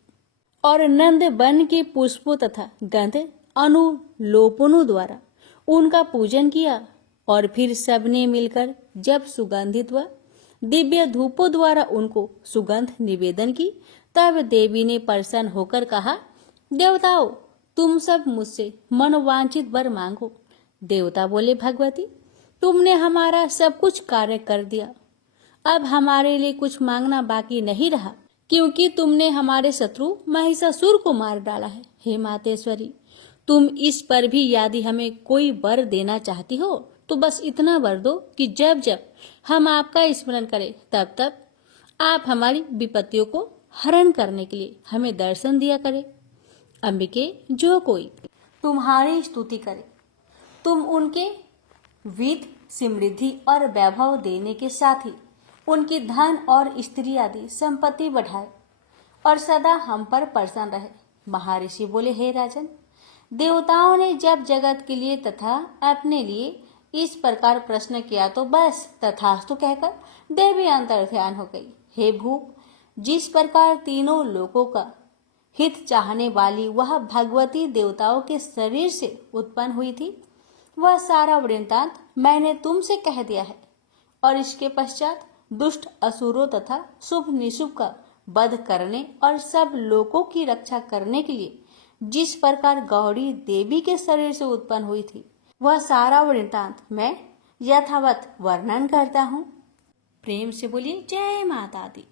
और नंद वन के पुष्पों तथा गंध अनुलोपनों द्वारा उनका पूजन किया और फिर सबने मिलकर जब सुगंधित व दिव्य धूपों द्वारा उनको सुगंध निवेदन की, तब देवी ने प्रसन्न होकर कहा, देवताओं, तुम सब मुझसे मनोवांछित वर मांगो। देवता बोले, भगवती, तुमने हमारा सब कुछ कार्य कर दिया, अब हमारे लिए कुछ मांगना बाकी नहीं रहा, क्योंकि तुमने हमारे शत्रु महिषासुर को मार डाला है। हे मातेश्वरी, तुम इस पर भी यदि हमें कोई वर देना चाहती हो तो बस इतना वर दो कि जब जब हम आपका स्मरण करें तब तब आप हमारी विपत्तियों को हरण करने के लिए हमें दर्शन दिया करें। अंबिके, जो कोई तुम्हारी स्तुति करे, तुम उनके वित्त, समृद्धि और वैभव देने के साथ ही उनकी धन और स्त्री आदि संपत्ति बढ़ाए और सदा हम पर प्रसन्न रहे। महर्षि बोले, हे राजन, देवताओं ने जब जगत के लिए तथा अपने लिए इस प्रकार प्रश्न किया तो बस तथास्तु कहकर देवी अंतर्ध्यान हो गई। हे भूप, जिस प्रकार तीनों लोकों का हित चाहने वाली वह भगवती देवताओं के शरीर से उत्पन्न हुई थी, वह सारा वृत्तांत मैंने तुमसे कह दिया है। और इसके पश्चात दुष्ट असुरों तथा शुभ निशुभ का वध करने और सब लोगों की रक्षा करने के लिए जिस प्रकार गौरी देवी के शरीर से उत्पन्न हुई थी, वह सारा वृत्तांत मैं यथावत वर्णन करता हूँ। प्रेम से बोलिए जय माता दी।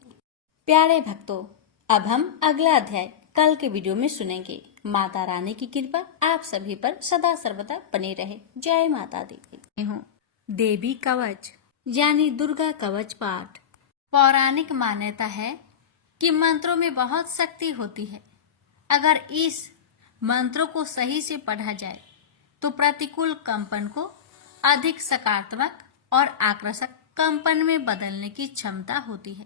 प्यारे भक्तों, अब हम अगला अध्याय कल के वीडियो में सुनेंगे। माता रानी की कृपा आप सभी पर सदा सर्वदा बनी रहे। जय माता दी। हूँ देवी कवच यानी दुर्गा कवच पाठ। पौराणिक मान्यता है कि मंत्रों में बहुत शक्ति होती है। अगर इस मंत्रों को सही से पढ़ा जाए तो प्रतिकूल कंपन को अधिक सकारात्मक और आकर्षक कंपन में बदलने की क्षमता होती है।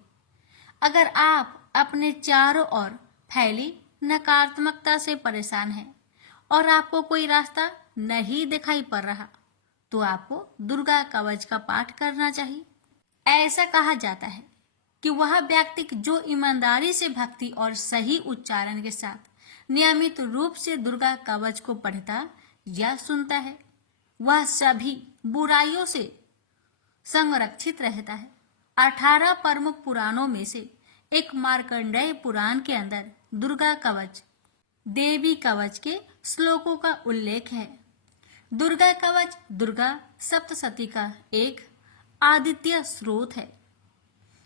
अगर आप अपने चारों ओर फैली नकारात्मकता से परेशान हैं और आपको कोई रास्ता नहीं दिखाई पड़ रहा, तो आपको दुर्गा कवच का पाठ करना चाहिए। ऐसा कहा जाता है कि वह व्यक्ति जो ईमानदारी से भक्ति और सही उच्चारण के साथ नियमित रूप से दुर्गा कवच को पढ़ता या सुनता है, वह सभी बुराइयों से संरक्षित रहता है। 18 प्रमुख पुराणों में से एक मार्कंडेय पुराण के अंदर दुर्गा कवच, देवी कवच के श्लोकों का उल्लेख है। दुर्गा कवच दुर्गा सप्तशती का एक आदित्य स्रोत है।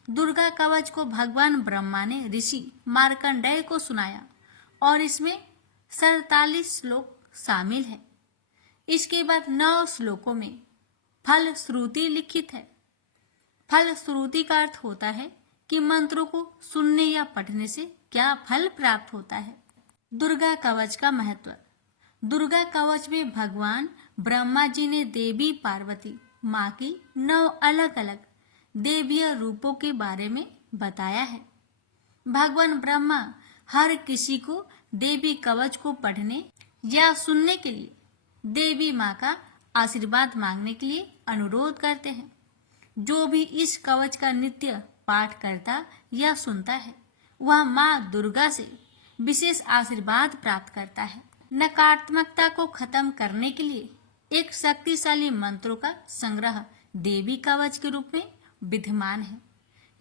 दुर्गा कवच को भगवान ब्रह्मा ने ऋषि मार्कंडेय को सुनाया और इसमें 47 श्लोक शामिल है। इसके बाद 9 श्लोकों में फल श्रुति लिखित है। फल श्रुति का अर्थ होता है कि मंत्रों को सुनने या पढ़ने से क्या फल प्राप्त होता है। दुर्गा कवच का महत्व। दुर्गा कवच में भगवान ब्रह्मा जी ने देवी पार्वती माँ की 9 अलग अलग देवीय रूपों के बारे में बताया है। भगवान ब्रह्मा हर किसी को देवी कवच को पढ़ने या सुनने के लिए देवी माँ का आशीर्वाद मांगने के लिए अनुरोध करते हैं। जो भी इस कवच का नित्य पाठ करता या सुनता है, वह माँ दुर्गा से विशेष आशीर्वाद प्राप्त करता है। नकारात्मकता को खत्म करने के लिए एक शक्तिशाली मंत्रों का संग्रह देवी कवच के रूप में विद्यमान है।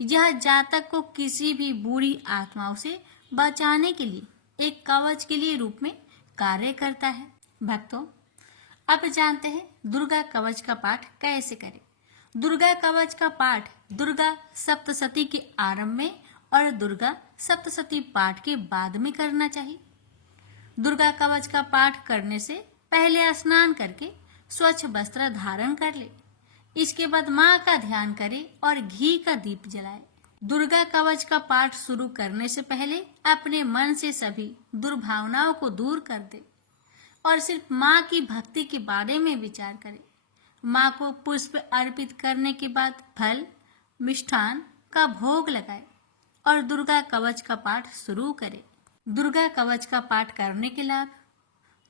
यह जातक को किसी भी बुरी आत्माओं से बचाने के लिए एक कवच के लिए रूप में कार्य करता है। भक्तों, अब जानते हैं दुर्गा कवच का पाठ कैसे करें। दुर्गा कवच का पाठ दुर्गा सप्तशती के आरंभ में और दुर्गा सप्तशती पाठ के बाद में करना चाहिए। दुर्गा कवच का पाठ करने से पहले स्नान करके स्वच्छ वस्त्र धारण कर ले। इसके बाद माँ का ध्यान करे और घी का दीप जलाए। दुर्गा कवच का पाठ शुरू करने से पहले अपने मन से सभी दुर्भावनाओं को दूर कर दे और सिर्फ माँ की भक्ति के बारे में विचार करे। माँ को पुष्प अर्पित करने के बाद फल मिष्ठान का भोग लगाए और दुर्गा कवच का पाठ शुरू करे। दुर्गा कवच का पाठ करने के लाभ।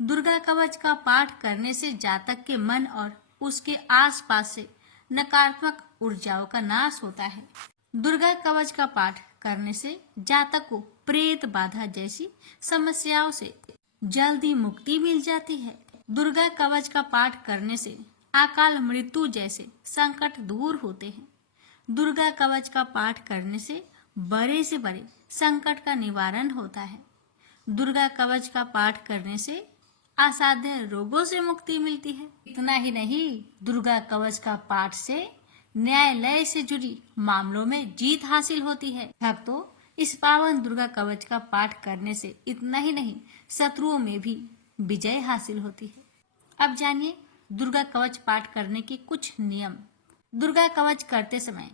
दुर्गा कवच का पाठ करने से जातक के मन और उसके आसपास से नकारात्मक ऊर्जाओं का नाश होता है। दुर्गा कवच का पाठ करने से जातक को प्रेत बाधा जैसी समस्याओं से जल्दी मुक्ति मिल जाती है। दुर्गा कवच का पाठ करने से अकाल मृत्यु जैसे संकट दूर होते हैं। दुर्गा कवच का पाठ करने से बड़े से बड़े संकट का निवारण होता है। दुर्गा कवच का पाठ करने से असाध्य रोगों से मुक्ति मिलती है। इतना ही नहीं, दुर्गा कवच का पाठ से न्यायालय से जुड़ी मामलों में जीत हासिल होती है। भक्तों, इस पावन दुर्गा कवच का पाठ करने से इतना ही नहीं, शत्रुओं में भी विजय हासिल होती है। अब जानिए दुर्गा कवच पाठ करने के कुछ नियम। दुर्गा कवच करते समय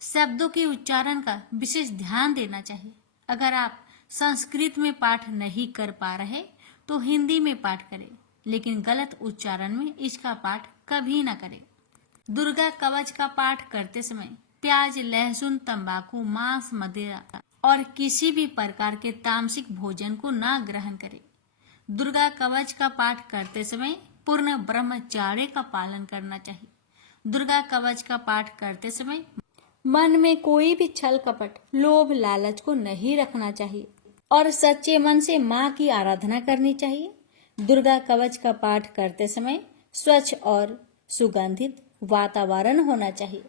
शब्दों के उच्चारण का विशेष ध्यान देना चाहिए। अगर आप संस्कृत में पाठ नहीं कर पा रहे तो हिंदी में पाठ करें, लेकिन गलत उच्चारण में इसका पाठ कभी न करें। दुर्गा कवच का पाठ करते समय प्याज, लहसुन, तंबाकू, मांस, मदिरा और किसी भी प्रकार के तामसिक भोजन को न ग्रहण करें। दुर्गा कवच का पाठ करते समय पूर्ण ब्रह्मचर्य का पालन करना चाहिए। दुर्गा कवच का पाठ करते समय मन में कोई भी छल कपट, लोभ, लालच को नहीं रखना चाहिए और सच्चे मन से माँ की आराधना करनी चाहिए। दुर्गा कवच का पाठ करते समय स्वच्छ और सुगंधित वातावरण होना चाहिए।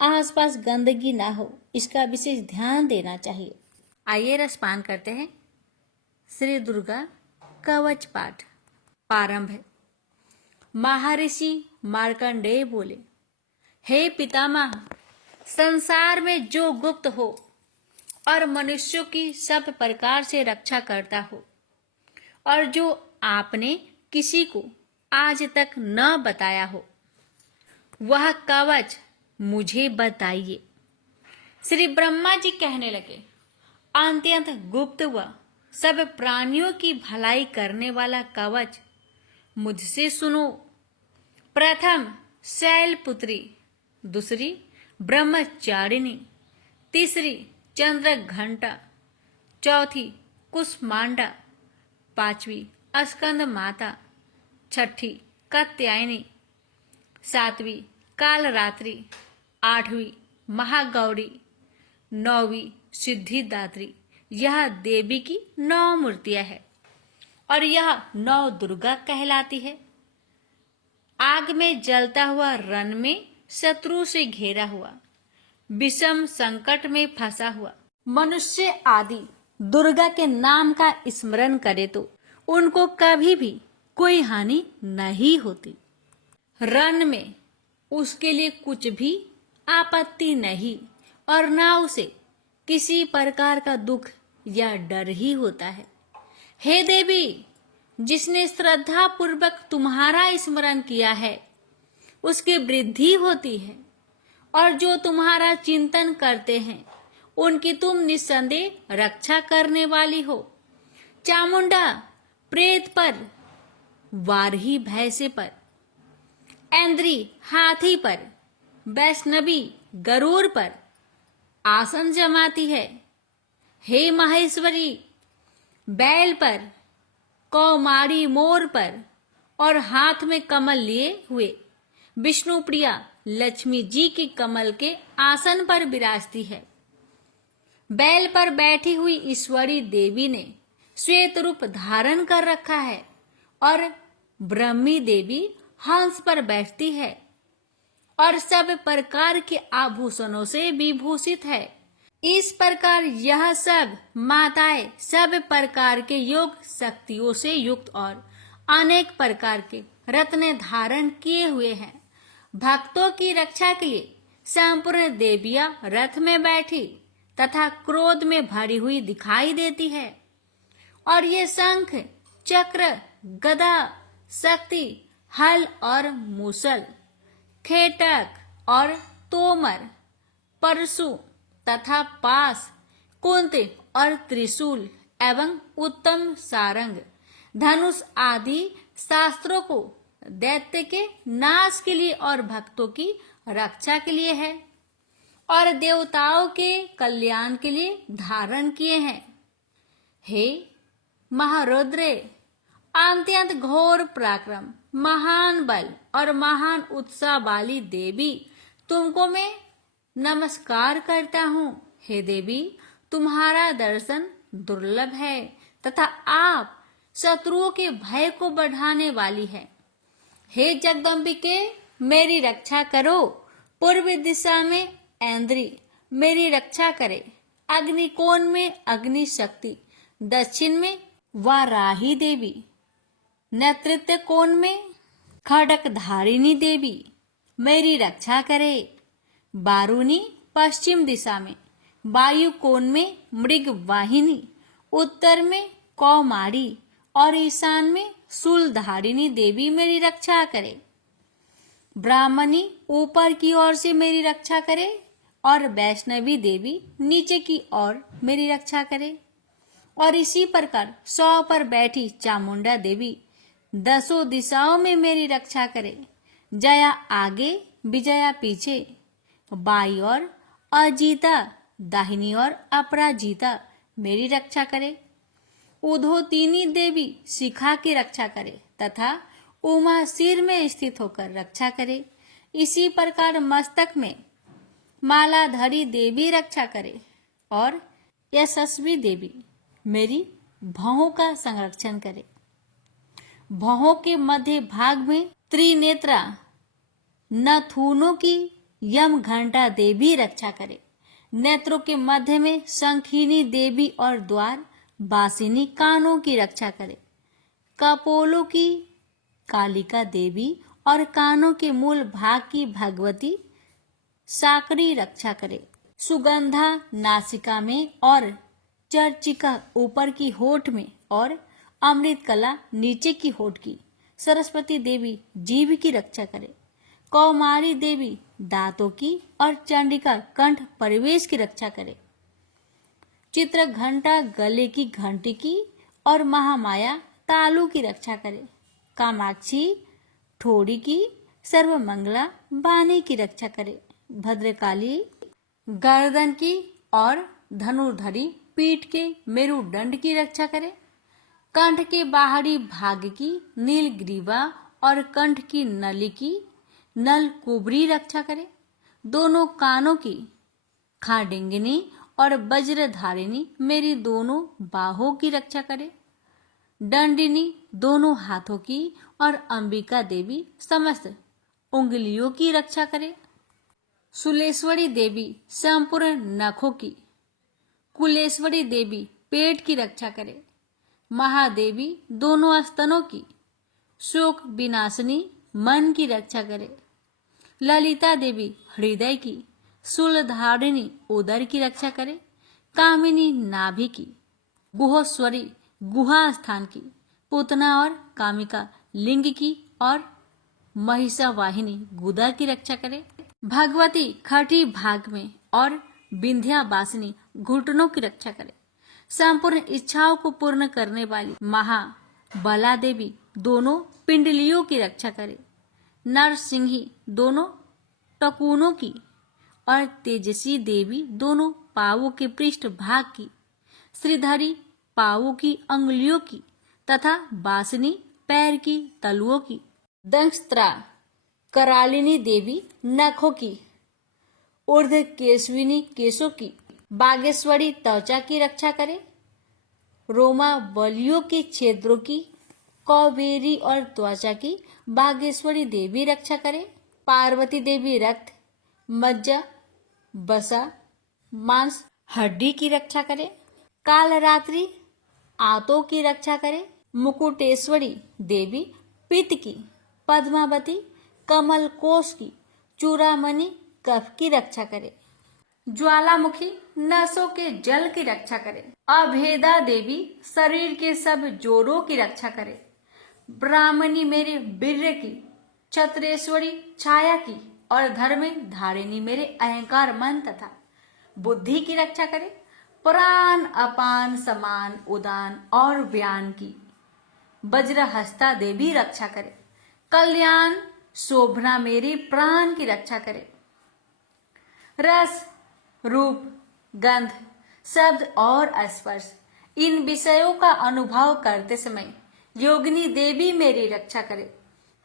आसपास गंदगी ना हो, इसका विशेष ध्यान देना चाहिए। आइए रसपान करते हैं श्री दुर्गा कवच पाठ। प्रारंभ है। महर्षि मार्कंडेय बोले, हे पितामह, संसार में जो गुप्त हो और मनुष्यों की सब प्रकार से रक्षा करता हो और जो आपने किसी को आज तक न बताया हो, वह कवच मुझे बताइए। श्री ब्रह्मा जी कहने लगे, अत्यंत गुप्त व सब प्राणियों की भलाई करने वाला कवच मुझसे सुनो। प्रथम शैलपुत्री, दूसरी ब्रह्मचारिणी, तीसरी चंद्रघंटा, चौथी कुष्मांडा, पांचवी स्कंद माता, छठी कात्यायनी, सातवीं कालरात्रि, आठवीं महागौरी, नौवीं सिद्धिदात्री। यह देवी की 9 मूर्तियां हैं और यह 9 दुर्गा कहलाती है। आग में जलता हुआ रण में शत्रु से घेरा हुआ, विषम संकट में फंसा हुआ मनुष्य आदि दुर्गा के नाम का स्मरण करे तो उनको कभी भी कोई हानि नहीं होती। रण में उसके लिए कुछ भी आपत्ति नहीं और ना उसे किसी प्रकार का दुख या डर ही होता है। हे देवी, जिसने श्रद्धा पूर्वक तुम्हारा स्मरण किया है उसकी वृद्धि होती है और जो तुम्हारा चिंतन करते हैं उनकी तुम निस्संदेह रक्षा करने वाली हो। चामुंडा प्रेत पर, वारही भैंसे पर, ऐन्द्री हाथी पर, वैष्णवी गरुड़ पर आसन जमाती है। हे महेश्वरी, बैल पर, कौमारी मोर पर और हाथ में कमल लिए हुए विष्णु प्रिया लक्ष्मी जी की कमल के आसन पर विराजती है। बैल पर बैठी हुई ईश्वरी देवी ने श्वेत रूप धारण कर रखा है और ब्रह्मी देवी हंस पर बैठती है और सब प्रकार के आभूषणों से विभूषित है। इस प्रकार यह सब माताएं सब प्रकार के योग शक्तियों से युक्त और अनेक प्रकार के रत्न धारण किए हुए हैं। भक्तों की रक्षा के लिए संपूर्ण देवियां रथ में बैठी तथा क्रोध में भरी हुई दिखाई देती है और ये शंख, चक्र, गदा, शक्ति, हल और मूसल, खेटक और तोमर, परशु तथा पास, कुंती और त्रिशूल एवं उत्तम सारंग, धनुष आदि शास्त्रों को दैत्य के नाश के लिए और भक्तों की रक्षा के लिए है और देवताओं के कल्याण के लिए धारण किए हैं। हे महारुद्रे, अत्यंत घोर पराक्रम, महान बल और महान उत्साह वाली देवी, तुमको मैं नमस्कार करता हूँ। हे देवी, तुम्हारा दर्शन दुर्लभ है तथा आप शत्रुओं के भय को बढ़ाने वाली है। हे जगदम्बिके, मेरी रक्षा करो। पूर्व दिशा में ऐन्द्री मेरी रक्षा करे। अग्निकोण में अग्नि शक्ति, दक्षिण में वाराही देवी, नेतृत्व कोण में खड़क धारिणी देवी मेरी रक्षा करे। बारूनी पश्चिम दिशा में, वायु कोण में मृग वाहिनी, उत्तर में कौमारी और ईशान में शूलधारिणी देवी मेरी रक्षा करे। ब्राह्मणी ऊपर की ओर से मेरी रक्षा करे और वैष्णवी देवी नीचे की ओर मेरी रक्षा करे। और इसी प्रकार 100 पर बैठी चामुंडा देवी 10 दिशाओं में मेरी रक्षा करे। जया आगे, विजया पीछे, बाई और अजीता, दाहिनी और अपराजिता मेरी रक्षा करे। उधोतिनी देवी शिखा की रक्षा करे तथा उमा सिर में स्थित होकर रक्षा करे। इसी प्रकार मस्तक में मालाधरी देवी रक्षा करे और यशस्वी देवी मेरी भौहों का संरक्षण करे। भौहों के मध्य भाग में त्रिनेत्रा नथुनों की यम घंटा देवी रक्षा करे। नेत्रों के मध्य में शंखिनी देवी और द्वार बासिनी कानों की रक्षा करे। कपोलों की कालिका देवी और कानों के मूल भाग की भगवती साकरी रक्षा करे। सुगंधा नासिका में और चर्चिका ऊपर की होठ में और अमृत कला नीचे की होठ की सरस्वती देवी जीभ की रक्षा करे। कौमारी देवी दांतों की और चंडिका कंठ परिवेश की रक्षा करे। चित्र घंटा गले की घंटी की और महामाया तालू की रक्षा करे। कामाक्षी ठोड़ी की, सर्वमंगला बानी की रक्षा करे। भद्रकाली गर्दन की और धनुर्धरी पीठ के मेरुदंड की रक्षा करे। कंठ के बाहरी भाग की नीलग्रीवा और कंठ की नली की नलकुबरी रक्षा करे। दोनों कानों की खाडिंगिनी और वज्रधारिणी मेरी दोनों बाहों की रक्षा करे। दंडिनी दोनों हाथों की और अंबिका देवी समस्त उंगलियों की रक्षा करे। शूलेश्वरी देवी संपूर्ण नखों की, कुलेश्वरी देवी पेट की रक्षा करे। महादेवी दोनों स्तनों की, शोक विनाशिनी मन की रक्षा करे। ललिता देवी हृदय की, शूलधारिणी उदर की रक्षा करे। कामिनी नाभि की, गुहोश्वरी गुहा स्थान की, पूतना और कामिका लिंग की और महिषावाहिनी गुदा की रक्षा करे। भगवती खटी भाग में और विंध्यावासिनी घुटनों की रक्षा करे। संपूर्ण इच्छाओं को पूर्ण करने वाली महाबला देवी दोनों पिंडलियों की रक्षा करे। नरसिंही दोनों टकुनों की और तेजसी देवी दोनों पावों के पृष्ठ भाग की, श्रीधरी पावों की अंगुलियों की तथा बासनी पैर की तलुओं की। दंष्ट्रा करालिनी देवी नखों की, ऊर्ध केशविनी केशों की, बागेश्वरी त्वचा की रक्षा करे। रोमा बलियों के क्षेत्रों की, कौबेरी और त्वचा की बागेश्वरी देवी रक्षा करे। पार्वती देवी रक्त, मज्जा, बसा, मांस, हड्डी की रक्षा करे। कालरात्रि आंतों की रक्षा करे। मुकुटेश्वरी देवी पित्त की, पद्मावती कमल कोश की, चूड़ामणि कफ की रक्षा करे। ज्वालामुखी नसों के जल की रक्षा करे। अभेदा देवी शरीर के सब जोड़ों की रक्षा करे। ब्राह्मणी मेरे वीर्य की, क्षत्रेश्वरी छाया की और धर्म धारिणी मेरे अहंकार मन तथा बुद्धि की रक्षा करे। प्राण अपान समान उदान और व्यान की वज्रहस्ता देवी रक्षा करे। कल्याण शोभना मेरी प्राण की रक्षा करे। रस, रूप, गंध, शब्द और स्पर्श इन विषयों का अनुभव करते समय योगिनी देवी मेरी रक्षा करे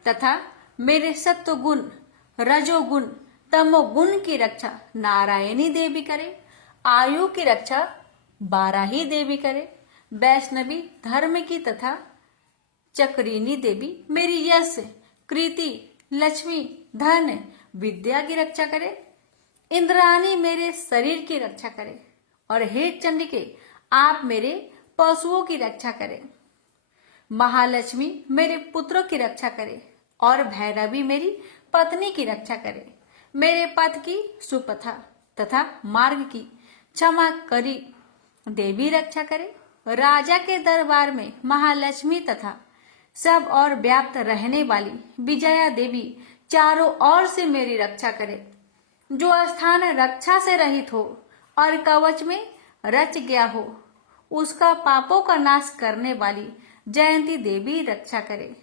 तथा मेरे सत्व गुण, रजोगुण, तमोगुण की रक्षा नारायणी देवी करे। आयु की रक्षा बाराही देवी करे। वैष्णवी धर्म की तथा चक्रिनी देवी मेरी यश, कृति, लक्ष्मी, धन, विद्या की रक्षा करे। इंद्राणी मेरे शरीर की रक्षा करे। और हे चंडिके, आप मेरे पशुओं की रक्षा करें। महालक्ष्मी मेरे पुत्रों की रक्षा करे और भैरवी मेरी पत्नी की रक्षा करे। मेरे पथ की सुपथा तथा मार्ग की क्षमा करी देवी रक्षा करे। राजा के दरबार में महालक्ष्मी तथा सब और व्याप्त रहने वाली विजया देवी चारों ओर से मेरी रक्षा करे। जो स्थान रक्षा से रहित हो और कवच में रच गया हो, उसका पापों का नाश करने वाली जयंती देवी रक्षा करे।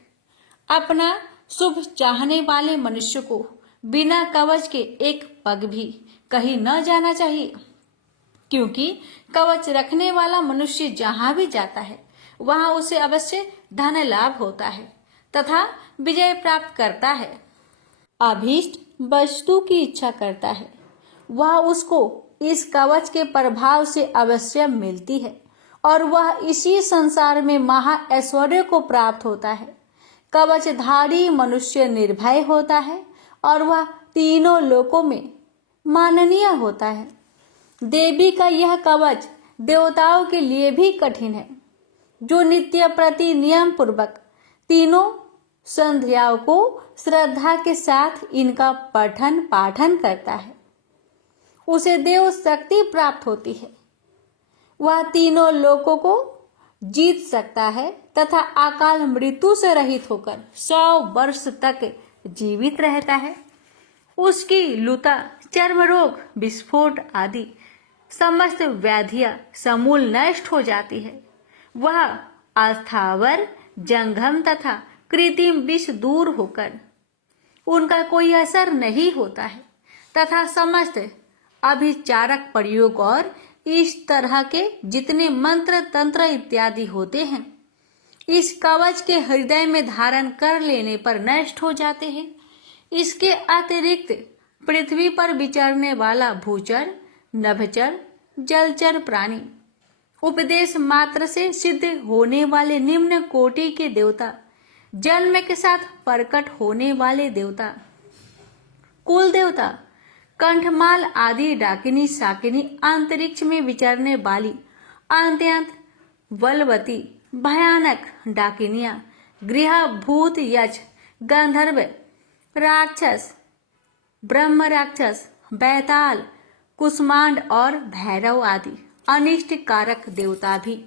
अपना शुभ चाहने वाले मनुष्य को बिना कवच के एक पग भी कहीं न जाना चाहिए, क्योंकि कवच रखने वाला मनुष्य जहां भी जाता है वहां उसे अवश्य धन लाभ होता है तथा विजय प्राप्त करता है। अभीष्ट वस्तु की इच्छा करता है, वह उसको इस कवच के प्रभाव से अवश्य मिलती है और वह इसी संसार में महा ऐश्वर्य को प्राप्त होता है। कवचधारी मनुष्य निर्भय होता है और वह तीनों लोकों में माननीय होता है। देवी का यह कवच देवताओं के लिए भी कठिन है। जो नित्य प्रति नियम पूर्वक तीनों संध्याओं को श्रद्धा के साथ इनका पठन पाठन करता है, उसे देव शक्ति प्राप्त होती है। वह तीनों लोकों को जीत सकता है तथा अकाल मृत्यु से रहित होकर 100 वर्ष तक जीवित रहता है। उसकी लुता, चर्म रोग, विस्फोट आदि समस्त व्याधियां समूल नष्ट हो जाती है। वह अस्थावर, जंगम तथा कृत्रिम विष दूर होकर उनका कोई असर नहीं होता है तथा समस्त अभिचारक प्रयोग और इस तरह के जितने मंत्र तंत्र इत्यादि होते हैं, इस कवच के हृदय में धारण कर लेने पर नष्ट हो जाते हैं। इसके अतिरिक्त पृथ्वी पर विचरने वाला भूचर, नभचर, जलचर प्राणी, उपदेश मात्र से सिद्ध होने वाले निम्न कोटि के देवता, जन्म के साथ प्रकट होने वाले देवता, कुल देवता, कंठमाल आदि डाकिनी शाकिनी, अंतरिक्ष में विचरने वाली अत्यंत बलवती भयानक डाकिनियां, गृह भूत, यक्ष, गंधर्व, राक्षस, ब्रह्म राक्षस, बैताल, कुष्मांड और भैरव आदि अनिष्ट कारक देवता भी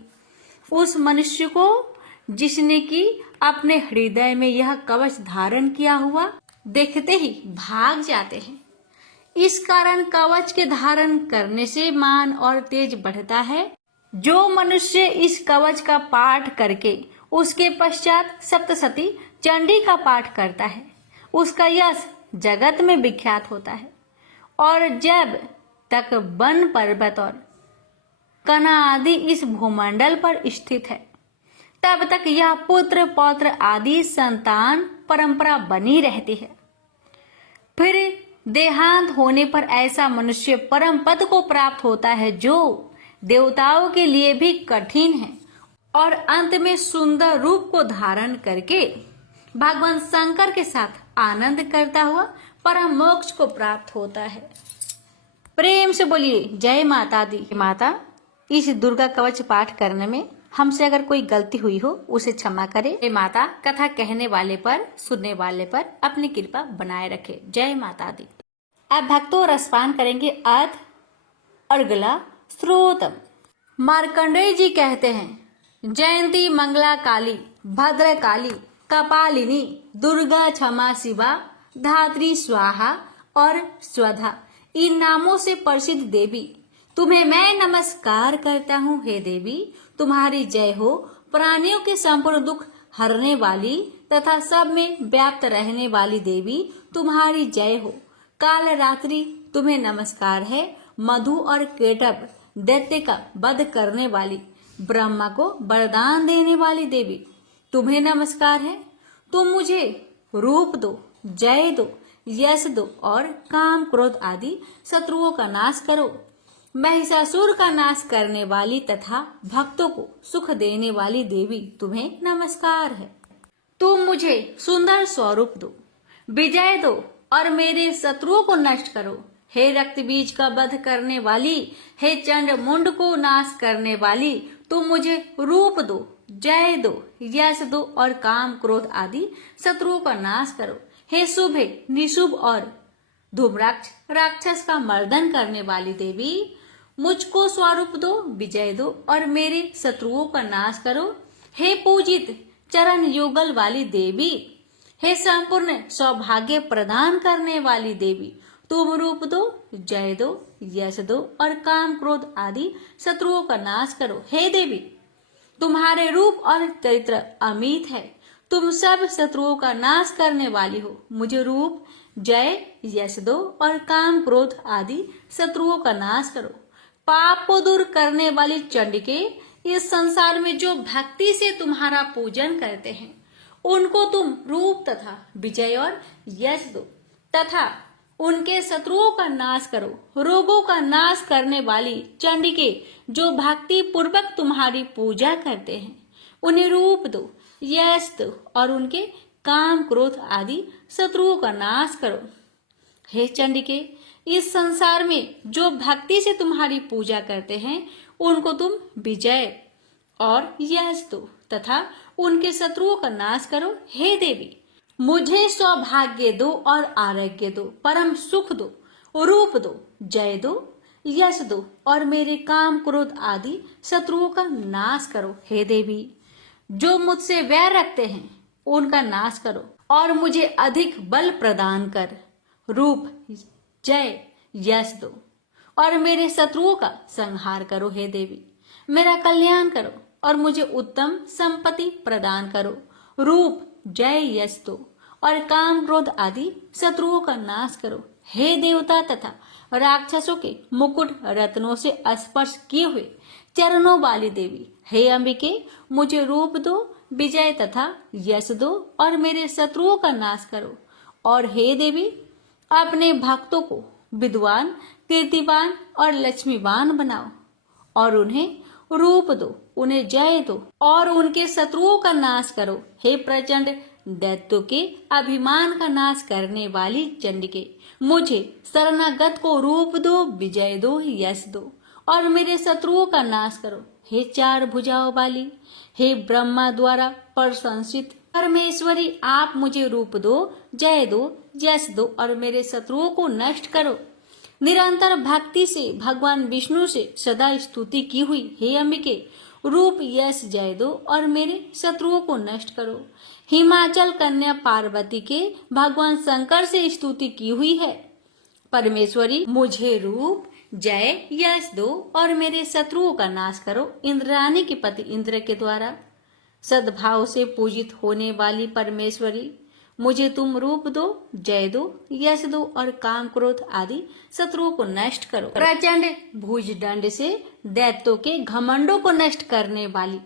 उस मनुष्य को, जिसने कि अपने हृदय में यह कवच धारण किया हुआ, देखते ही भाग जाते हैं। इस कारण कवच के धारण करने से मान और तेज बढ़ता है। जो मनुष्य इस कवच का पाठ करके उसके पश्चात सप्तशती चंडी का पाठ करता है, उसका यश जगत में विख्यात होता है। और जब तक वन पर्वत और कना आदि इस भूमंडल पर स्थित है, तब तक यह पुत्र पौत्र आदि संतान परंपरा बनी रहती है। फिर देहांत होने पर ऐसा मनुष्य परम पद को प्राप्त होता है, जो देवताओं के लिए भी कठिन है, और अंत में सुंदर रूप को धारण करके भगवान शंकर के साथ आनंद करता हुआ परम मोक्ष को प्राप्त होता है। प्रेम से बोलिए जय माता दी। माता, इस दुर्गा कवच पाठ करने में हमसे अगर कोई गलती हुई हो उसे क्षमा करे। जय माता, कथा कहने वाले पर, सुनने वाले पर अपनी कृपा बनाए रखे। जय माता दी। अब भक्तों रसपान करेंगे अर्थ अर्गला स्रोतम। मार्कंडेय जी कहते हैं, जयंती मंगला काली, भद्र काली, कपालिनी, दुर्गा, क्षमा शिवा, धात्री, स्वाहा और स्वधा, इन नामों से प्रसिद्ध देवी, तुम्हें मैं नमस्कार करता हूँ। हे देवी, तुम्हारी जय हो। प्राणियों के संपूर्ण दुख हरने वाली तथा सब में व्याप्त रहने वाली देवी, तुम्हारी जय हो। काल रात्रि तुम्हें नमस्कार है। मधु और केटभ दैत्य का वध करने वाली, ब्रह्मा को वरदान देने वाली देवी, तुम्हें नमस्कार है। तुम मुझे रूप दो, जय दो, यश दो और काम क्रोध आदि शत्रुओं का नाश करो। महिषासुर का नाश करने वाली तथा भक्तों को सुख देने वाली देवी, तुम्हें नमस्कार है। तुम मुझे सुंदर स्वरूप दो, विजय दो और मेरे शत्रुओं को नष्ट करो। हे रक्त बीज का वध करने वाली, हे चंड मुंड को नाश करने वाली, तुम मुझे रूप दो, जय दो, यश दो और काम क्रोध आदि शत्रुओं का नाश करो। हे शुभ, निशुभ और धूम्राक्ष राक्षस का मर्दन करने वाली देवी, मुझको स्वरूप दो, विजय दो और मेरे शत्रुओं का नाश करो। हे पूजित चरण युगल वाली देवी, हे संपूर्ण सौभाग्य प्रदान करने वाली देवी, तुम रूप दो, जय दो, यश दो और काम क्रोध आदि शत्रुओं का नाश करो। हे देवी, तुम्हारे रूप और चरित्र अमित है, तुम सब शत्रुओं का नाश करने वाली हो। मुझे रूप, जय, यश दो और काम क्रोध आदि शत्रुओं का नाश करो। पाप को दूर करने वाली चंडिके, इस संसार में जो भक्ति से तुम्हारा पूजन करते हैं उनको तुम रूप तथा विजय और यश दो तथा उनके शत्रुओं का नाश करो। रोगों का नाश करने वाली चंडिके, जो भक्ति पूर्वक तुम्हारी पूजा करते हैं उन्हें रूप दो, यश दो और उनके काम क्रोध आदि शत्रुओं का नाश करो। हे चंडिके, इस संसार में जो भक्ति से तुम्हारी पूजा करते हैं उनको तुम विजय और यश दो तथा उनके शत्रुओं का नाश करो। हे देवी, मुझे सौभाग्य दो और आरोग्य दो, परम सुख दो, रूप दो, जय दो, यश दो और मेरे काम क्रोध आदि शत्रुओं का नाश करो। हे देवी, जो मुझसे वैर रखते हैं उनका नाश करो और मुझे अधिक बल प्रदान कर रूप, जय, यश दो और मेरे शत्रुओं का संहार करो। हे देवी, मेरा कल्याण करो और मुझे उत्तम संपत्ति प्रदान करो। रूप, जय, यश दो और काम क्रोध आदि शत्रुओं का नाश करो। हे देवता तथा राक्षसों के मुकुट रत्नों से स्पर्श किए हुए चरणों वाली देवी, हे अंबिके, मुझे रूप दो, विजय तथा यश दो और मेरे शत्रुओं का नाश करो। और हे देवी, अपने भक्तों को विद्वान, कीर्तिवान और लक्ष्मीवान बनाओ और उन्हें रूप दो, उन्हें जय दो और उनके शत्रुओं का नाश करो। हे प्रचंड दैत्यों के अभिमान का नाश करने वाली चंडिके, मुझे शरणागत को रूप दो, विजय दो, यश दो और मेरे शत्रुओं का नाश करो। हे चार भुजाओं वाली, हे ब्रह्मा द्वारा प्रशंसित परमेश्वरी, आप मुझे रूप दो, जय दो, यश दो और मेरे शत्रुओं को नष्ट करो। निरंतर भक्ति से भगवान विष्णु से सदा स्तुति की हुई हे अंबिके, रूप, यश, जय दो और मेरे शत्रुओं को नष्ट करो। हिमाचल कन्या पार्वती के भगवान शंकर से स्तुति की हुई है परमेश्वरी, मुझे रूप, जय, यश दो और मेरे शत्रुओं का नाश करो। इंद्राणी के पति इंद्र के द्वारा सद्भाव से पूजित होने वाली परमेश्वरी, मुझे तुम रूप दो, जय दो, यश दो और काम क्रोध आदि शत्रुओं को नष्ट करो। प्रचंड भुज दंड से दैत्यों के घमंडों को नष्ट करने वाली,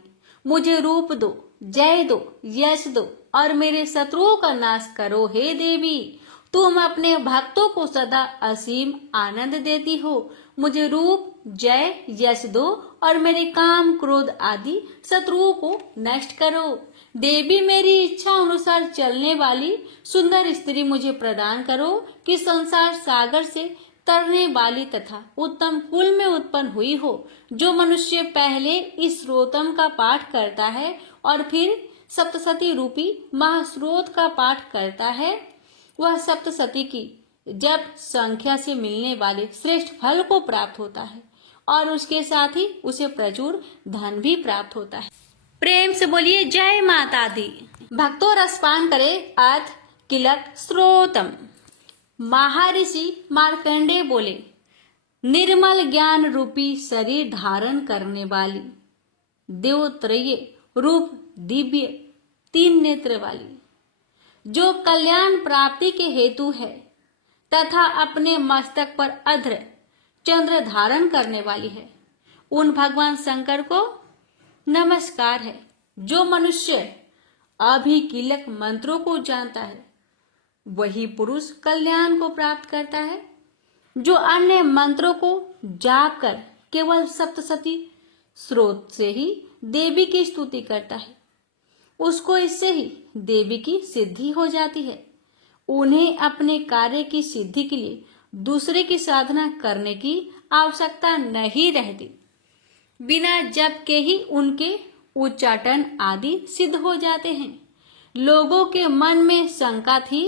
मुझे रूप दो, जय दो, यश दो और मेरे शत्रुओं का नाश करो। हे देवी, तुम अपने भक्तों को सदा असीम आनंद देती हो, मुझे रूप, जय, यश दो और मेरे काम क्रोध आदि शत्रुओं को नष्ट करो। देवी, मेरी इच्छा अनुसार चलने वाली सुंदर स्त्री मुझे प्रदान करो कि संसार सागर से तरने वाली तथा उत्तम कुल में उत्पन्न हुई हो। जो मनुष्य पहले इस स्रोतम का पाठ करता है और फिर सप्तशती रूपी महास्रोत का पाठ करता है, वह सप्तशती की जप संख्या से मिलने वाले श्रेष्ठ फल को प्राप्त होता है और उसके साथ ही उसे प्रचुर धन भी प्राप्त होता है। प्रेम से बोलिए जय माता दी। भक्तों, रसपान करे अर्थ किलक स्रोतम। महर्षि मार्कंडेय बोले, निर्मल ज्ञान रूपी शरीर धारण करने वाली, देवत्रय रूप दिव्य तीन नेत्र वाली, जो कल्याण प्राप्ति के हेतु है तथा अपने मस्तक पर अध्र चंद्र धारण करने वाली है, उन भगवान शंकर को नमस्कार है। जो मनुष्य अभिकीलक मंत्रों को जानता है वही पुरुष कल्याण को प्राप्त करता है। जो अन्य मंत्रों को जाप कर केवल सप्तशती स्रोत से ही देवी की स्तुति करता है उसको इससे ही देवी की सिद्धि हो जाती है। उन्हें अपने कार्य की सिद्धि के लिए दूसरे की साधना करने की आवश्यकता नहीं रहती। बिना जप के ही उनके उच्चाटन आदि सिद्ध हो जाते हैं। लोगों के मन में शंका थी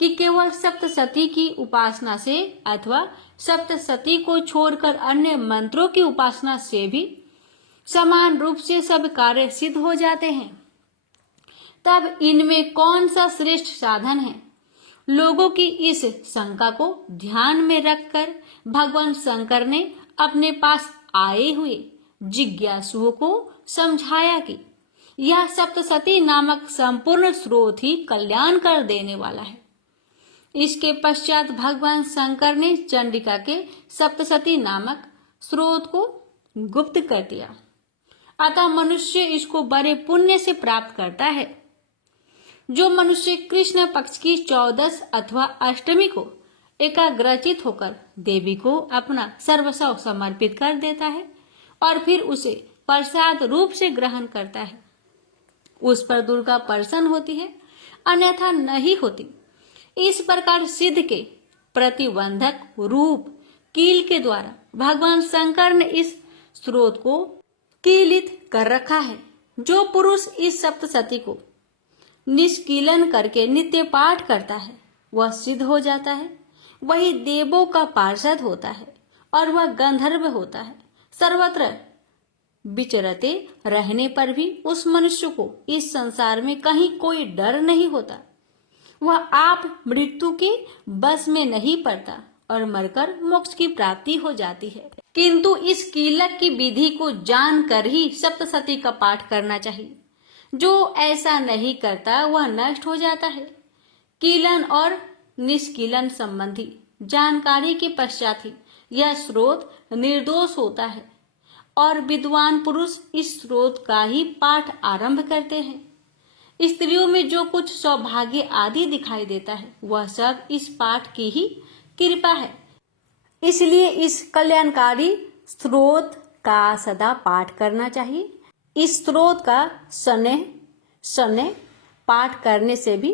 कि केवल सप्तशती की उपासना से अथवा सप्तशती को छोड़कर अन्य मंत्रों की उपासना से भी समान रूप से सब कार्य सिद्ध हो जाते हैं। तब इनमें कौन सा श्रेष्ठ साधन है? लोगों की इस शंका को ध्यान में रखकर भगवान शंकर ने अपने पास आए हुए जिज्ञासुओं को समझाया कि यह सप्तशती नामक संपूर्ण स्रोत ही कल्याण कर देने वाला है। इसके पश्चात भगवान शंकर ने चंडिका के सप्तशती नामक स्रोत को गुप्त कर दिया। अतः मनुष्य इसको बड़े पुण्य से प्राप्त करता है। जो मनुष्य कृष्ण पक्ष की 14 अथवा अष्टमी को एकाग्रचित होकर देवी को अपना सर्वस्व समर्पित कर देता है और फिर उसे प्रसाद रूप से ग्रहण करता है, उस पर दुर्गा प्रसन्न होती है, अन्यथा नहीं होती। इस प्रकार सिद्ध के प्रतिबंधक रूप कील के द्वारा भगवान शंकर ने इस स्रोत को कीलित कर रखा है। जो पुरुष इस सप्तशती को निष्कीलन करके नित्य पाठ करता है वह सिद्ध हो जाता है। वही देवों का पार्षद होता है और वह गंधर्व होता है। सर्वत्र विचरते रहने पर भी उस मनुष्य को इस संसार में कहीं कोई डर नहीं होता। वह आप मृत्यु के बस में नहीं पड़ता और मरकर मोक्ष की प्राप्ति हो जाती है। किंतु इस कीलक की विधि को जानकर ही सप्तशती का पाठ करना चाहिए। जो ऐसा नहीं करता वह नष्ट हो जाता है। कीलन और निष्कीलन संबंधी जानकारी के पश्चात ही यह स्रोत निर्दोष होता है और विद्वान पुरुष इस स्रोत का ही पाठ आरंभ करते हैं। स्त्रियों में जो कुछ सौभाग्य आदि दिखाई देता है वह सब इस पाठ की ही कृपा है। इसलिए इस कल्याणकारी स्रोत का सदा पाठ करना चाहिए। इस स्रोत का शनैः पाठ करने से भी